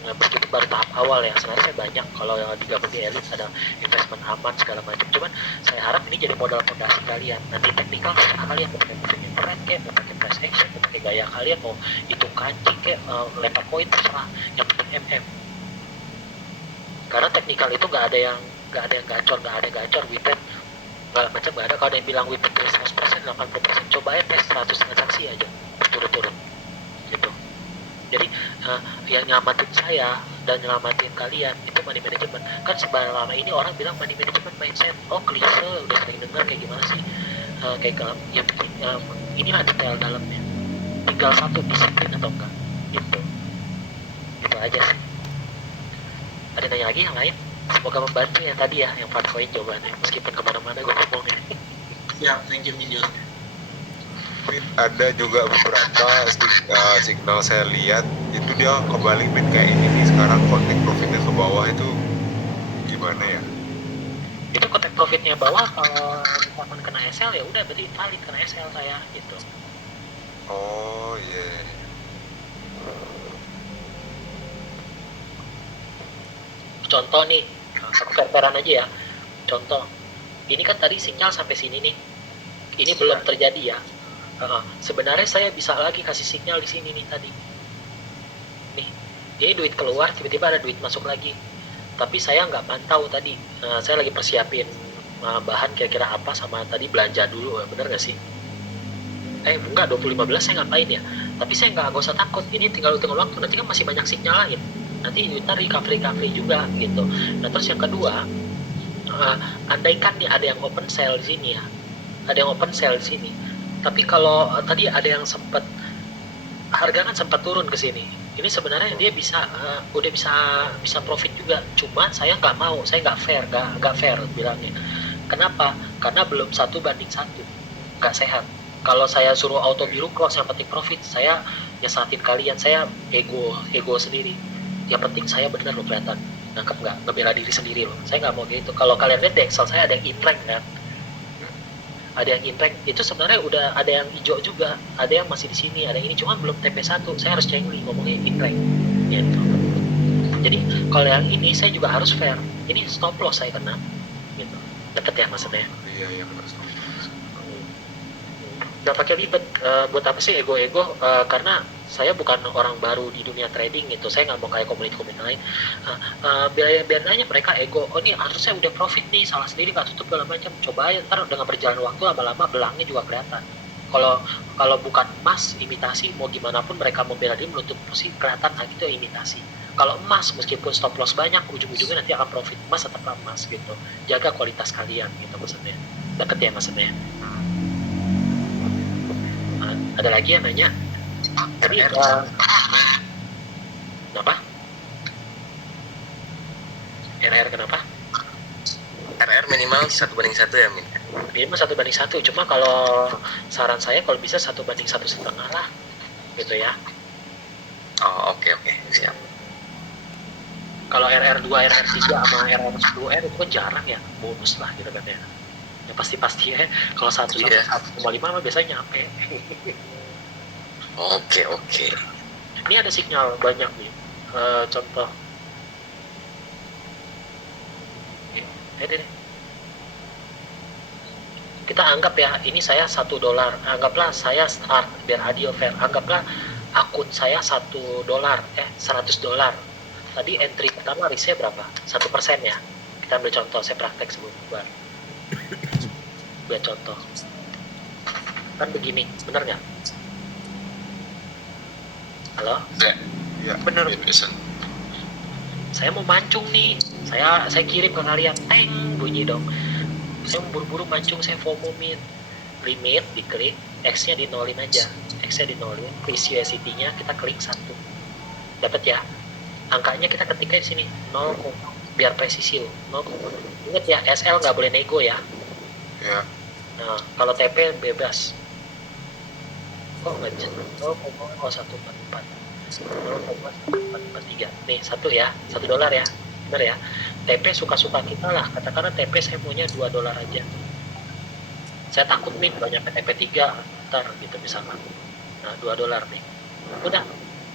Nah, meskipun baru tahap awal ya, sebenarnya saya banyak kalau yang digabung di Elite ada investment aman segala macam. Cuman saya harap ini jadi modal fondasi kalian. Nanti teknikal terserah kalian mau pakai moving internet kayak, mau pakai price action, mau pakai gaya kalian, mau hitung kancing kayak, lempar koin terserah. Yang penting MM. Karena teknikal itu nggak ada yang gacor, wipet nggak macam, nggak ada. Kalau ada yang bilang wipet 100%, 80%, coba aja tes 100 transaksi aja berturut-turut gitu. Jadi yang nyelamatin saya dan nyelamatin kalian itu money management. Kan selama ini orang bilang money management mindset, oh klise, udah sering dengar kayak gimana sih, ya bikin inilah detail dalamnya. Tinggal satu, disiplin atau enggak gitu. Itu aja sih. Ada nanya lagi yang lain? Semoga membantu yang tadi ya, yang Fartcoin jawabannya, meskipun kemana-mana gue ngomongnya. Siap, thank you Minjul. Ada juga beberapa signal saya lihat itu dia kebalik kayak ini nih, sekarang kontak profitnya ke bawah, itu gimana ya? Itu kontak profitnya bawah, kalau misalkan kena SL ya udah berarti valid kena SL saya gitu. Oh iya. Contoh nih, aku fair-fairan aja ya. Contoh, ini kan tadi sinyal sampai sini nih. Ini belum terjadi ya. Sebenarnya saya bisa lagi kasih sinyal di sini nih tadi. Nih, ini duit keluar, tiba-tiba ada duit masuk lagi. Tapi saya nggak pantau tadi. Saya lagi persiapin bahan kira-kira apa sama tadi belanja dulu, bener nggak sih? Enggak, 2015 saya ngapain ya? Tapi saya nggak usah takut. Ini tinggal hitungan waktu. Nanti kan masih banyak sinyal lain. Nanti ntar recovery juga gitu. Nah terus yang kedua, andaikan nih ada yang open sale di sini ya, ada yang open sale di sini. Tapi kalau tadi ada yang sempat harga kan sempat turun ke sini. Ini sebenarnya dia bisa udah bisa profit juga. Cuma saya nggak mau, saya nggak fair bilangnya. Kenapa? Karena belum 1:1, nggak sehat. Kalau saya suruh auto biru close yang penting profit, saya nyesatin kalian, saya ego sendiri. Yang penting saya benar loh kelihatan, nangkep nggak, ngebela diri sendiri loh. Saya nggak mau gitu. Kalau kalian lihat di Excel saya ada yang in rank kan, ada yang in rank itu sebenarnya udah ada yang hijau juga, ada yang masih di sini, ada yang ini cuma belum TP1. Saya harus cengli ngomongnya in rank gitu. Jadi kalau yang ini saya juga harus fair. Ini stop loss saya kena gitu. Dapet ya maksudnya? Iya benar. Nggak pakai ribet. Buat apa sih ego karena saya bukan orang baru di dunia trading gitu. Saya nggak mau kayak komunitas lain. Biar aja mereka ego. Oh ini harusnya udah profit nih, salah sendiri nggak tutup segala macam. Coba aja ntar dengan berjalan waktu lama-lama belangnya juga kelihatan. Kalau bukan emas imitasi, mau gimana pun mereka membela diri menutup posisi kelihatan lagi itu imitasi. Kalau emas meskipun stop loss banyak, ujung-ujungnya nanti akan profit. Emas tetap emas gitu. Jaga kualitas kalian gitu maksudnya. Dapet ya maksudnya. Ada lagi yang nanya? Tapi kenapa? RR kenapa? RR minimal 1:1 ya, Min? Minimal 1:1. Cuma kalau saran saya kalau bisa 1:1,5 lah, gitu ya. Oh, oke, siap. Kalau RR2, RR3 sama RR10R itu kan jarang ya, bonus lah gitu kan ya. Ya pasti ya, kalau 1,5 mah biasanya nyampe. Oke. Ini ada sinyal banyak nih. Contoh. Deh. Kita anggap ya, ini saya $1. Anggaplah saya start biar adil fair. Anggaplah akun saya $1, $100. Tadi entry pertama risknya berapa? 1% ya. Kita ambil contoh, saya praktek sebelum bubar. Buat contoh. Kan begini, bener nggak? Halo? Ya. Bener. Bisa. Saya mau mancung nih. Saya kirim ke kalian. Teng, bunyi dong. Saya mau buru-buru mancung, saya FOMO min. Limit diklik, X-nya di nolin aja. X-nya di nolin, please USDT-nya kita klik 1. Dapat ya? Angkanya kita ketiknya di sini 0, biar presisi loh. 0. Ingat ya, SL nggak boleh nego ya. Ya. Nah, kalau TP bebas. Kok nggak bisa? 0,0144. 0,443. Nih, 1 ya. $1 ya. Bener ya. TP suka-suka kita lah. Katakanlah TP saya maunya $2 aja. Saya takut nih banyak TP 3 ntar gitu misalkan. Nah, $2 nih. Udah.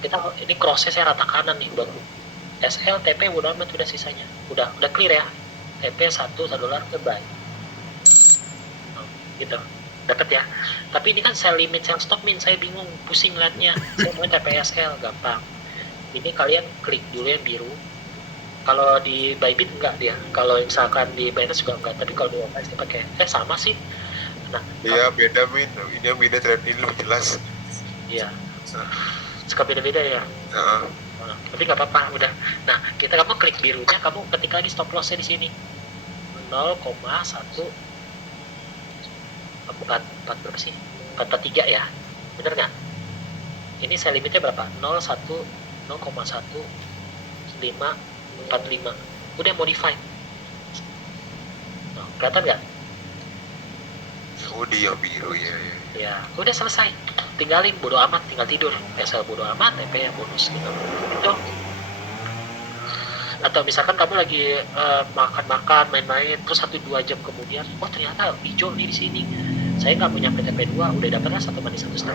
Kita ini crossnya saya rata kanan nih buat SL, TP udah amat, udah sisanya. Udah clear ya. TP $1 ke buy. Gitu. Dapat ya. Tapi ini kan sell limit, sell stop min, saya bingung, pusing liatnya. Saya mau TPSL gampang. Ini kalian klik dulu yang biru. Kalau di Bybit enggak dia. Kalau misalkan di Binance juga enggak, tapi kalau di OKX saya pakai sama sih. Nah, Iya, beda min. Ini yang beda trend ini lebih jelas. Iya. Suka beda-beda ya. Heeh. Nah, tapi nggak apa-apa, udah. Nah, kamu klik birunya, kamu ketik lagi stop lossnya di sini 0,1 4 berapa sih? 443 ya, bener nggak? Ini saya limitnya berapa? 0,1545. Udah modify. Nah, kelihatan nggak? Oh, di yang biru ya. Ya, udah selesai. Tinggalin, bodo amat, tinggal tidur. Biasa bodo amat, TP ya bonus gitu. Itu. Atau misalkan kamu lagi makan-makan, main-main, terus 1-2 jam kemudian, oh ternyata hijau nih di sini. saya nggak punya TP2, udah dapatlah 1 banding 1,5.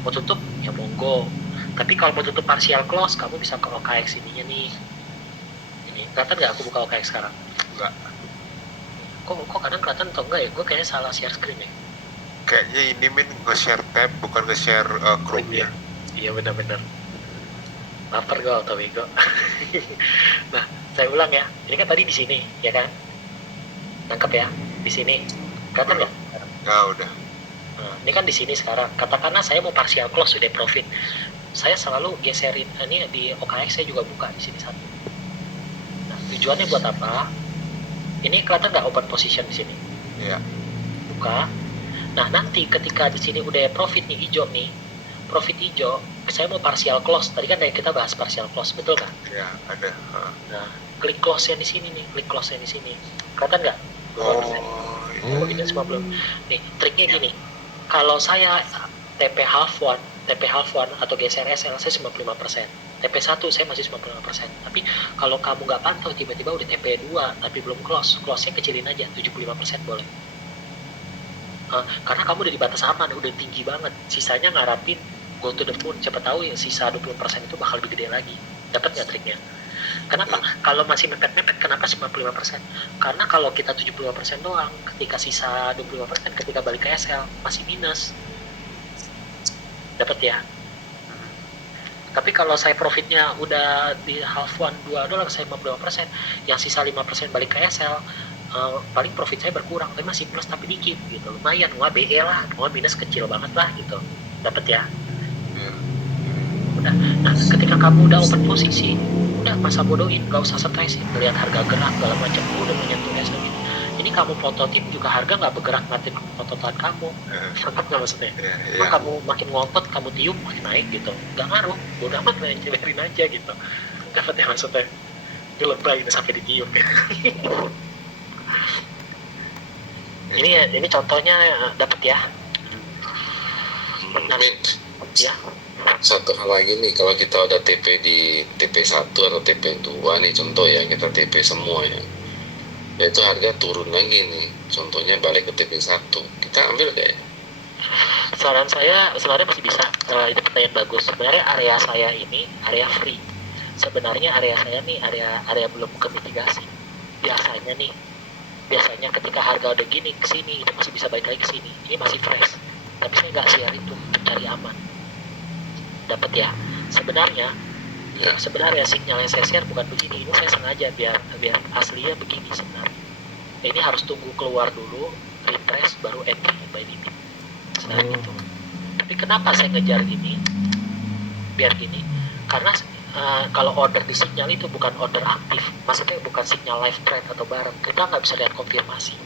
Mau tutup ya monggo, tapi kalau mau tutup partial close kamu bisa ke OKX ininya nih. Ini kelihatan nggak aku buka OKX sekarang? Enggak. Kok kadang kelihatan atau enggak ya? Gue kayaknya salah share screen ya. Kayaknya ini Min nge-share tab bukan nge-share Chrome ya. Iya benar-benar. Lapar gue atau bego. Nah, saya ulang ya. Ini kan tadi di sini, ya kan? Nangkep ya? Di sini. Kelihatan nggak? Ya udah. Nah, ini kan di sini sekarang. Katakanlah saya mau partial close sudah profit. Saya selalu geserin ini di OKX, saya juga buka di sini satu. Nah, tujuannya buat apa? Ini kelihatan nggak open position di sini? Iya. Buka. Nah, nanti ketika di sini udah profit nih hijau nih, profit hijau, saya mau partial close. Tadi kan kita bahas partial close, betul kan? Ya, ada. Nah, klik close yang di sini nih, klik close yang di sini. Kelihatan nggak? Oh, Tidak semua belum. Nih, triknya gini. Kalau saya TP half one atau geser SL saya 95%. TP1 saya masih 95%. Tapi kalau kamu nggak pantau tiba-tiba udah TP2 tapi belum close-nya kecilin aja 75% boleh. Karena kamu udah di batas aman, udah tinggi banget. Sisanya ngarapin go to the moon. Siapa tahu ya sisa 20% itu bakal lebih gede lagi. Dapat nggak triknya? Kenapa? Kalau masih mepet-mepet, kenapa 95%? Karena kalau kita 75% doang, ketika sisa 25%, ketika balik ke SL, masih minus. Dapat ya? Tapi kalau saya profitnya udah di half one, $2, saya 55%, yang sisa 5% balik ke SL, paling profit saya berkurang, tapi masih plus tapi dikit gitu. Lumayan, wah BE lah, wah minus kecil banget lah gitu. Dapat ya? Udah. Nah, ketika kamu udah open posisi, udah masa bodohin, gak usah stres, melihat harga gerak segala macam, udah menyentuh SL gitu. Ini kamu prototip juga harga nggak bergerak ngatin prototipe kamu, nangkap nggak maksudnya? Cuma kamu makin ngotot, kamu tiup makin naik gitu, nggak ngaruh, bodoh amat lah, biarin aja gitu. Dapat ya maksudnya? Ini lebay sampai ditiup ya. Ini contohnya dapat ya. Nah, Min, ya. satu hal lagi nih, kalau kita udah TP di TP1 atau TP2 nih, contoh ya, kita TP semua ya, itu harga turun lagi nih, contohnya balik ke TP1, kita ambil gak ya? Saran saya sebenarnya masih bisa. Itu pertanyaan bagus. Sebenarnya area saya ini area free. Sebenarnya area saya nih area belum ke mitigasi. Biasanya ketika harga udah gini ke sini, itu masih bisa balik lagi ke sini. Ini masih fresh. Tapi saya nggak share itu, cari aman. Dapat ya? Sebenarnya sinyal yang saya share bukan begini. Ini saya sengaja biar aslinya begini sebenarnya. Ini harus tunggu keluar dulu, refresh, baru entry by limit. Sebenarnya gitu. Tapi kenapa saya ngejar gini? Biar gini. Karena kalau order di sinyal itu bukan order aktif. Maksudnya bukan sinyal live trade atau bareng. Kita nggak bisa lihat konfirmasi.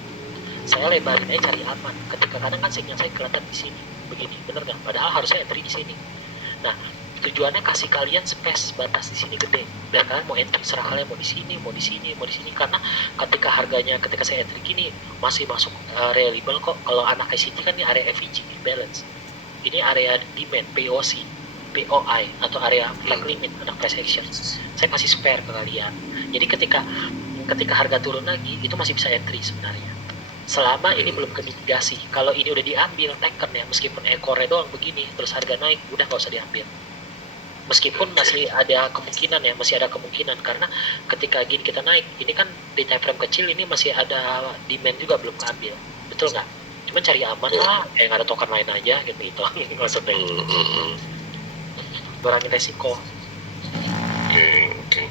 Saya lebarin aja cari aman. Ketika kadang kan sinyal saya kelihatan di sini. Begini, bener nggak? Padahal harusnya entry di sini. Nah, tujuannya kasih kalian space batas di sini gede, biar kalian mau entry serah kalian mau di sini karena ketika saya entry gini masih masuk reliable kok. Kalau anak ICT kan ini area FEG imbalance, ini area demand POI atau area flag limit anak price action. Saya kasih spare ke kalian, jadi ketika harga turun lagi itu masih bisa entry sebenarnya, selama ini belum ke mitigasi. Kalau ini udah diambil taken ya, meskipun ekornya doang begini terus harga naik, udah nggak usah diambil. Meskipun masih ada kemungkinan karena ketika gini kita naik, ini kan di time frame kecil ini masih ada demand juga belum keambil, betul nggak? Cuma cari aman lah, kayak nggak ada token lain aja gitu maksudnya. Kurangin resiko. Oke.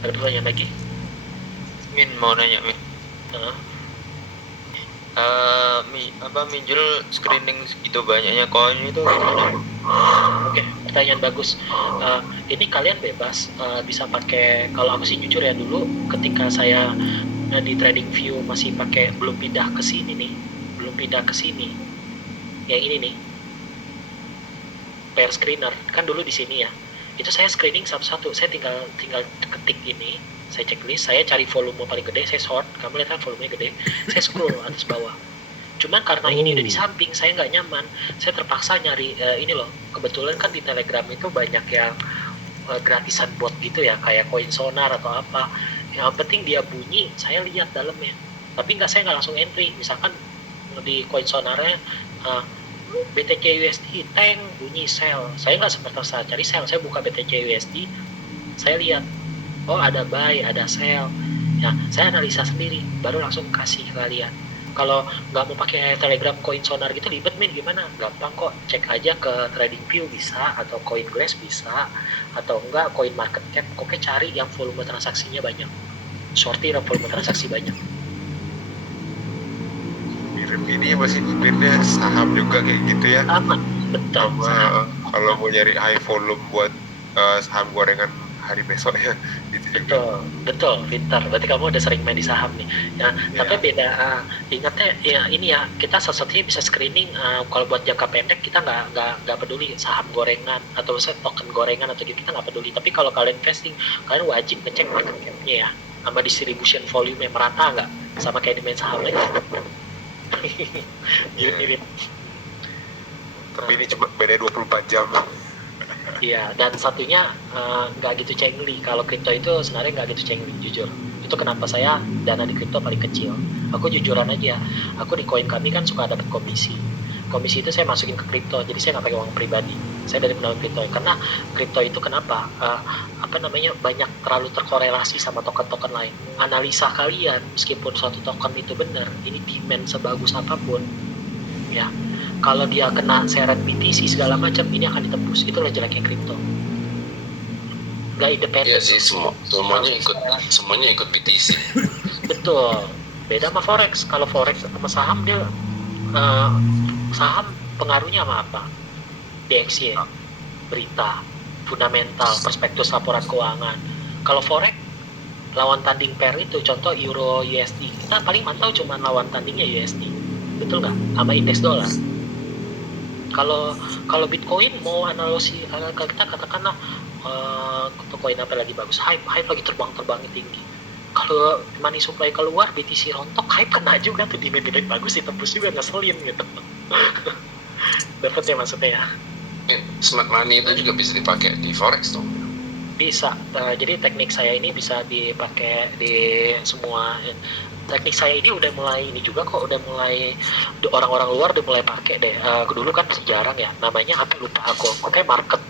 Ada pertanyaan lagi? Min mau nanya Min. Minjul screening segitu banyaknya koin itu gimana? Oke, pertanyaan bagus. Ini kalian bebas bisa pakai. Kalau aku sih jujur ya, dulu ketika saya di TradingView masih pakai, belum pindah ke sini. Yang ini nih, pair screener kan dulu di sini ya. Itu saya screening satu-satu. Saya tinggal ketik ini, saya checklist, saya cari volume paling gede, saya sort. Kamu lihat kan volumenya gede, saya scroll atas bawah. Cuman karena ini udah di samping, saya nggak nyaman, saya terpaksa nyari ini loh. Kebetulan kan di Telegram itu banyak yang gratisan bot gitu ya, kayak Coin Sonar atau apa. Yang penting dia bunyi, saya lihat dalamnya. Tapi saya nggak langsung entry. Misalkan di coin sonarnya BTC USD tank bunyi sell. Saya nggak sempat cari sell, saya buka BTC USD, saya lihat oh ada buy, ada sell. Ya, saya analisa sendiri, baru langsung kasih ke kalian. Kalau nggak mau pakai Telegram Coin Sonar gitu ribet Min, gimana? Gampang kok, cek aja ke TradingView bisa, atau CoinGlass bisa, atau enggak Coin Market Cap. Oke, cari yang volume transaksinya banyak, sortir yang volume transaksi banyak. Mirip ini masih splinnya saham juga kayak gitu ya. Aman, betul. Sama kalau mau nyari high volume buat saham gorengan hari besoknya gitu juga. Betul, pintar. Berarti kamu udah sering main di saham nih. Ya, tapi beda. Ingatnya ya ini ya, kita satu-satunya bisa screening. Kalau buat jangka pendek kita nggak peduli saham gorengan atau misalnya token gorengan atau gitu, kita nggak peduli. Tapi kalau kalian investing, kalian wajib ngecek market cap-nya ya, sama distribution volume yang merata nggak, sama kayak di main saham lagi. Mirip. Tapi ini cuma beda 24 jam. Iya, dan satunya nggak gitu cengli. Kalau kripto itu sebenarnya nggak gitu cengli, jujur. Itu kenapa saya dana di kripto paling kecil. Aku jujuran aja, aku di koin kami kan suka dapat komisi. Komisi itu saya masukin ke kripto, jadi saya nggak pakai uang pribadi. Saya dari pendanaan kripto. Karena kripto itu kenapa? Banyak terlalu terkorelasi sama token-token lain. Analisa kalian, meskipun suatu token itu benar, ini demand sebagus apapun, ya. Kalau dia kena seret BTC segala macam, ini akan ditembus. Itulah jeleknya kripto. Gak independen. Iya sih, semuanya ikut BTC. Betul. Beda sama forex. Kalau forex sama saham dia saham pengaruhnya sama apa? DXY, berita, fundamental, prospektus laporan keuangan. Kalau forex lawan tanding pair itu, contoh euro USD, kita paling mantau cuma lawan tandingnya USD. Betul nggak? Sama indeks dolar. Kalau Bitcoin mau analogi, kita katakanlah koin apa lagi bagus, hype lagi terbangnya tinggi. Kalau money supply keluar, BTC rontok, hype kena juga tuh, demand bagus ditembus juga, ngeselin gitu. Dapat ya maksudnya ya. Smart money itu juga bisa dipakai di forex dong. Bisa. Jadi teknik saya ini bisa dipakai di semua. Teknik saya ini udah mulai ini juga kok, udah mulai orang-orang luar udah mulai pakai deh. Dulu kan masih jarang ya, namanya apa lupa aku. Oke, market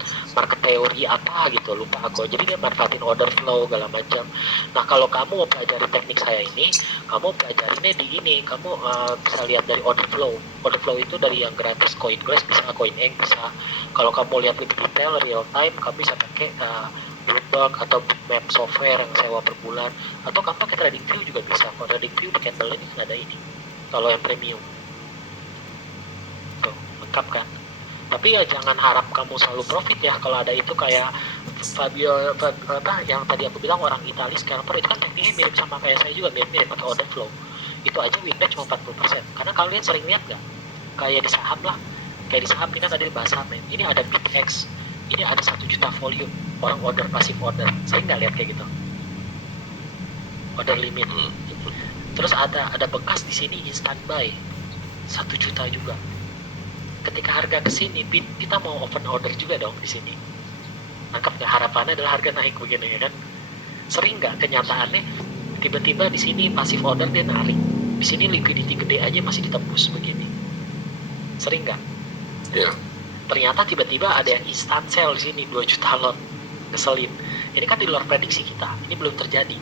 teori apa gitu, lupa aku. Jadi dia manfaatin order flow segala macam. Nah, kalau kamu mau pelajari teknik saya ini, kamu pelajarinnya di ini. Kamu bisa lihat dari order flow. Order flow itu dari yang gratis, CoinGlass bisa, CoinEng bisa. Kalau kamu lihat lebih detail real time, kamu bisa pakai Bloomberg atau Bitmap software yang sewa per bulan, atau kamu pakai TradingView juga bisa. Kalau TradingView pakai candle ini kan ada ini, kalau yang premium tuh lengkap kan. Tapi ya jangan harap kamu selalu profit ya. Kalau ada itu kayak Fabio yang tadi aku bilang, orang Italia scalper itu kan tekniknya mirip sama kayak saya juga, mirip pakai order flow. Itu aja winnya cuma 40%. Karena kalian sering lihat nggak, kayak di saham lah, kayak di saham kita tadi bahas saham, ini ada BitX, ini ada 1 juta volume, orang order, pasif order. Saya nggak lihat kayak gitu, order limit. Terus ada bekas di sini instant buy 1 juta juga. Ketika harga kesini, kita mau open order juga dong di sini. Nangkap nggak? Harapannya adalah harga naik begini ya kan. Sering nggak kenyataannya tiba-tiba di sini pasif order dia narik, di sini liquidity gede aja masih ditembus begini. Sering nggak? Iya. Ternyata tiba-tiba ada yang instant sell di sini 2 juta lot, ngeselin. Ini kan di luar prediksi kita, ini belum terjadi.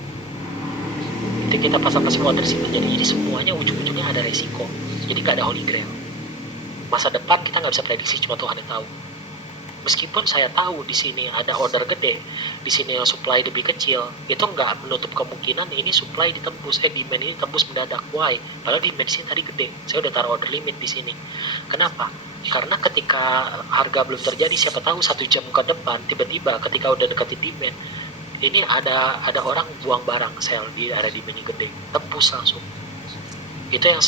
Ketika kita pasang pasif order sih menjadi, jadi semuanya ujung-ujungnya ada resiko. Jadi nggak ada holy grail. Masa depan kita nggak bisa prediksi, cuma Tuhan yang tahu. Meskipun saya tahu di sini ada order gede, di sini yang supply lebih kecil, itu nggak menutup kemungkinan ini supply ditembus, demand ini tembus mendadak. Why? Padahal demand sini tadi gede, saya udah taruh order limit di sini. Kenapa? Karena ketika harga belum terjadi, siapa tahu 1 jam ke depan, tiba-tiba ketika udah deketin demand, ini ada orang buang barang sell di area demand gede, tembus langsung. Itu yang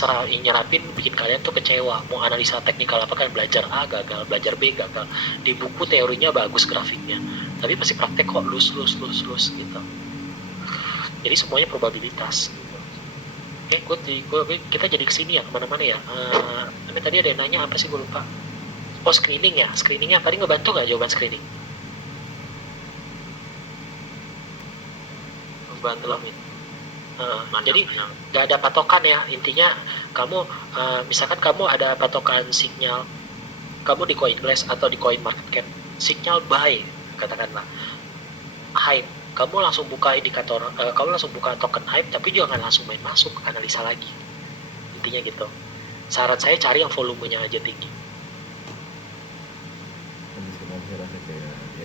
nyerapin, bikin kalian tuh kecewa. Mau analisa teknikal apa, kan belajar A gagal, belajar B gagal. Di buku teorinya bagus grafiknya, tapi pasti praktek kok lus gitu. Jadi semuanya probabilitas. Oke, kita jadi kesini ya, kemana-mana ya. Tapi tadi ada yang nanya apa sih, gue lupa. Oh, screening ya. Screeningnya tadi ngebantu nggak jawaban screening? Bantu lah, Min. Jadi nggak ada patokan ya, intinya kamu misalkan kamu ada patokan sinyal, kamu di CoinGlass atau di CoinMarketCap, sinyal buy katakanlah hype, kamu langsung buka indikator, kamu langsung buka token hype, tapi jangan langsung main masuk, analisa lagi, intinya gitu. Saran saya cari yang volumenya aja tinggi.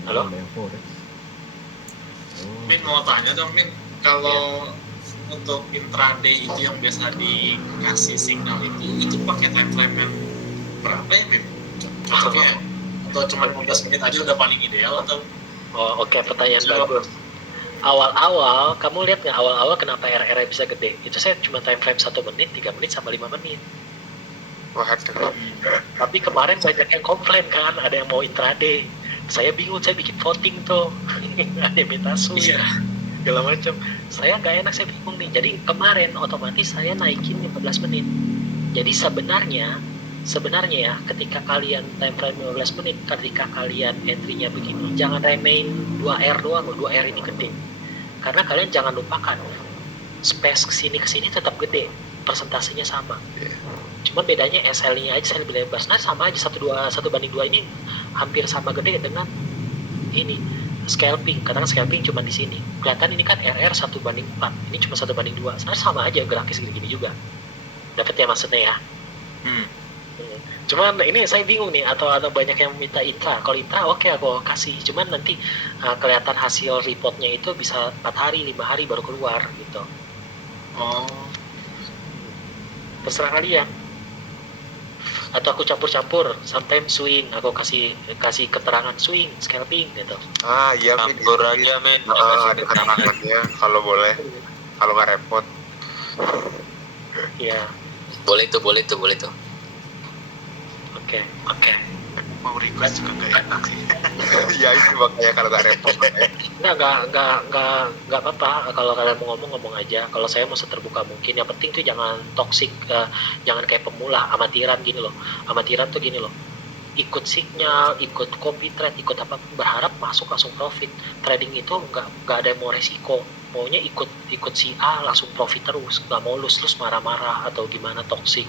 Halo? Min mau tanya dong Min, kalau untuk intraday itu yang biasa dikasih signal itu pakai time frame yang berapa ya Min? Cocoknya? Atau cuma 15 menit aja udah paling ideal atau? Oh oke, pertanyaan bagus. Awal-awal, kamu lihat nggak awal-awal kenapa RR bisa gede? Itu saya cuma time frame 1 menit, 3 menit, sama 5 menit. Waduh. Tapi kemarin banyak yang komplain kan, ada yang mau intraday. Saya bingung, saya bikin voting tuh. Ada yang minta swing, segala macam. Saya nggak enak, saya bingung nih. Jadi kemarin otomatis saya naikin 15 menit. Jadi sebenarnya ya, ketika kalian time frame 15 menit, ketika kalian entry-nya begini, jangan remehin 2R doang, 2R ini gede. Karena kalian jangan lupakan, space kesini tetap gede, persentasenya sama. Cuma bedanya SL-nya aja saya lebih lebar. Nah sama aja 1 banding 2 ini hampir sama gede dengan ini scalping. Karena scalping cuma di sini. Kelihatan ini kan RR 1 banding 4. Ini cuma 1 banding 2. Sebenarnya sama aja geraknya segini-gini juga. Dapat ya maksudnya ya? Cuman ini saya bingung nih, atau banyak yang minta intra. Kalau intra oke, aku kasih. Cuman nanti kelihatan hasil reportnya itu bisa 4 hari, 5 hari baru keluar gitu. Oh. Terserah kalian. Atau aku campur-campur, sometimes swing, aku kasih keterangan swing, scalping gitu. Iya Min. Campur aja Min. Ada keterangannya kalau boleh, kalau nggak repot. Iya. Boleh tuh. Oke. Mau request juga nggak enak sih. Ya itu makanya kalau nggak repot. Nggak apa-apa. Kalau kalian mau ngomong aja. Kalau saya mau seterbuka mungkin. Yang penting tuh jangan toxic, jangan kayak pemula, amatiran gini loh. Amatiran tuh gini loh. Ikut signal, ikut copy trade, ikut apa, berharap masuk langsung profit. Trading itu nggak ada yang mau resiko. Maunya ikut si A langsung profit terus, nggak mau lus marah-marah atau gimana, toxic,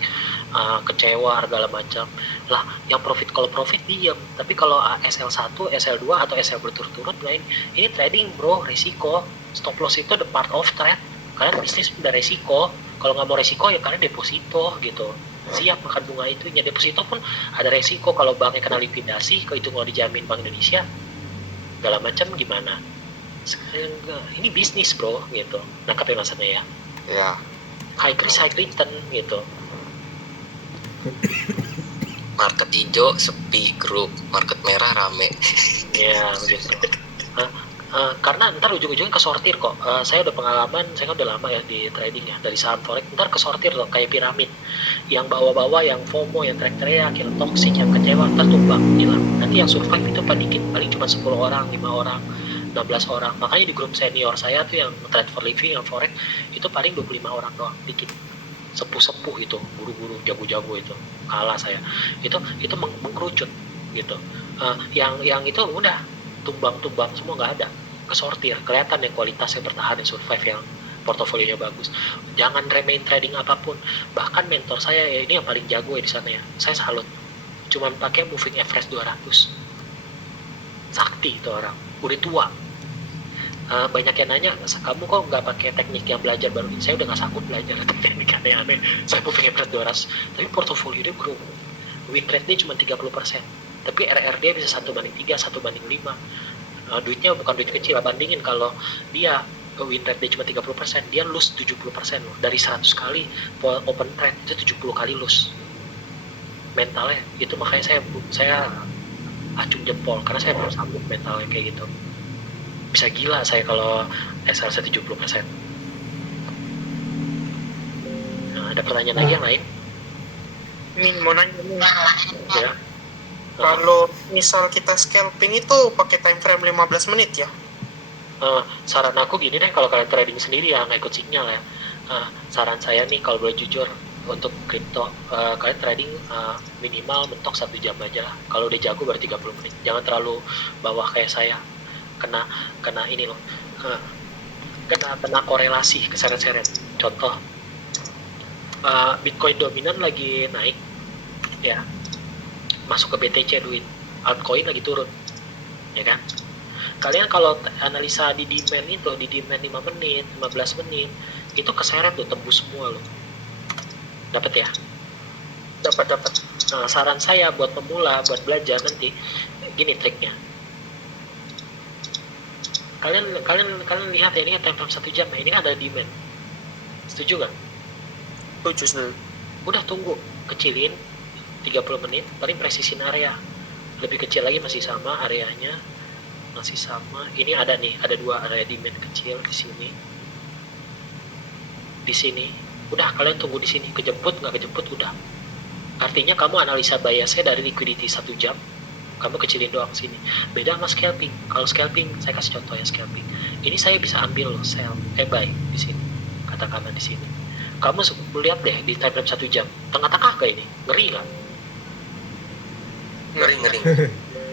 kecewa segala macam lah. Yang kalau profit diam, tapi kalau SL1, SL2 atau SL berturut-turut lain, ini trading bro, resiko. Stop loss itu the part of trade. Kalian bisnis udah resiko. Kalau nggak mau resiko ya kalian deposito gitu, siap makan bunga itunya. Deposito pun ada resiko, kalau banknya kena likuidasi, kalau itu nggak dijamin Bank Indonesia segala macam gimana. Ini bisnis bro gitu, nangkap ya maksudnya ya. Ya. High risk high return gitu. Market hijau sepi grup, market merah rame. Ya begitu. Karena ntar ujung-ujungnya kesortir kok. Saya udah pengalaman, saya kan udah lama ya di trading ya, dari saham forex, ntar kesortir loh kayak piramid. Yang bawa-bawa, yang FOMO, yang teriak-teriak, yang toxic, yang kecewa, ntar tumbang, hilang. Nanti yang survive itu paling cuma 10 orang, 5 orang, 16 orang. Makanya di grup senior saya tuh yang trade for living, yang forex, itu paling 25 orang doang, dikit. Sepuh-sepuh itu, guru-guru jago-jago itu, kalah saya. Itu mengkerucut gitu. Yang itu udah tumbang semua, nggak ada, kesortir. Kelihatan yang kualitasnya bertahan, yang survive, yang portofolionya bagus. Jangan remehin trading apapun. Bahkan mentor saya ya, ini yang paling jago ya di sana ya, saya salut, cuman pakai moving average 200. Sakti itu orang, udah tua. Banyak yang nanya, kamu kok nggak pakai teknik yang belajar baru? Saya udah nggak sanggup belajar teknik aneh-aneh. Saya moving average 200, tapi portofolio dia grow. Win rate dia cuma 30%, tapi RR dia bisa 1/3, 1/5. Duitnya bukan duit kecil. Bandingin kalau dia win rate dia cuma 30%, dia lose 70% loh. Dari 100 kali open trade itu 70 kali lose. Mentalnya itu, makanya saya acung jempol, karena saya belum sanggup mentalnya kayak gitu. Bisa gila saya kalau SL 70%. Ada pertanyaan lagi yang lain? Min, mau nanya nih. Ya. Kalau misal kita scalping itu pakai time frame 15 menit ya? Saran aku gini deh, kalau kalian trading sendiri ya, nggak ikut signal ya. Saran saya nih, kalau boleh jujur, untuk kripto, kalian trading minimal mentok 1 jam aja. Kalau udah jago baru 30 menit. Jangan terlalu bawah kayak saya. Kena ini loh. kena korelasi keseret-seret. Contoh, Bitcoin dominan lagi naik, ya, masuk ke BTC duit, altcoin lagi turun, ya kan? Kalian kalau analisa di demand itu, di demand 5 menit, 15 menit, itu keseret tuh, tembus semua loh. Dapat ya? Dapat. Nah, saran saya buat pemula, buat belajar nanti, gini triknya. Kalian lihat ya, ini time frame 1 jam, ya, ini ada demand. Setuju nggak? Setuju. Udah tunggu, kecilin 30 menit, paling presisin area. Lebih kecil lagi masih sama areanya, masih sama. Ini ada nih, ada 2 area demand kecil di sini. Di sini. Udah, kalian tunggu di sini, kejemput nggak kejemput udah. Artinya kamu analisa biasnya dari liquidity 1 jam, kamu kecilin doang sini. Beda sama scalping. Kalau scalping, saya kasih contoh ya scalping. Ini saya bisa ambil loh sell, buy di sini. Katakanlah di sini. Kamu lihat deh di time frame 1 jam, tengah-tengah kayak ini, ngeri nggak? Ngeri.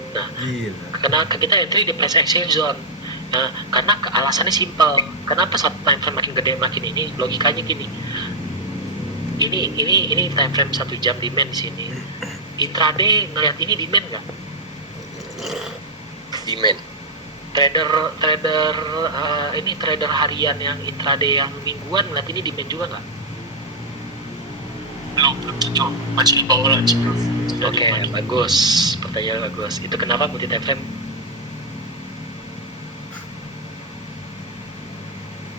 Nah, Gila. karena kita entry di price action zone. Nah, karena alasannya simple. Kenapa satu time frame makin gede makin ini? Logikanya gini. Ini time frame 1 jam demand di sini. Intraday ngelihat ini demand nggak? Demand. Trader harian yang intraday yang mingguan ngeliat ini demand juga nggak? Belum tentu. Masih di bawah aja. Oke, bagus. Pertanyaan bagus. Itu kenapa multi time frame?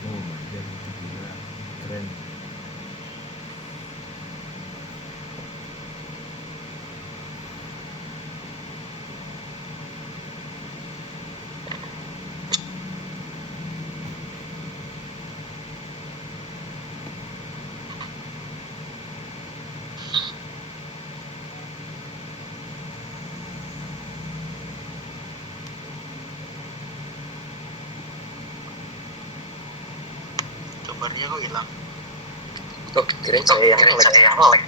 Oh my god, itu gila. Keren. Gambarnya kok hilang. Oh, kirain saya yang nge-lag.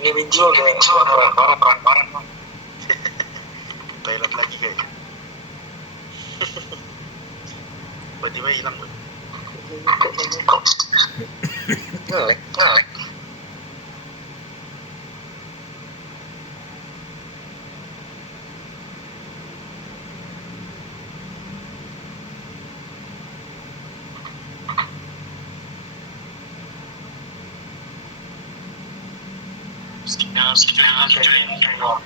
Ini muncul deh orang-orang. Toilet lagi kayaknya. Tiba-tiba hilang tuh. Nge-lag. Sinyal kayaknya.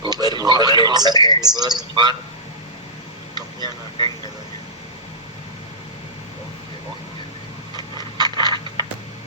Bubar. Topnya ngeheng gitu.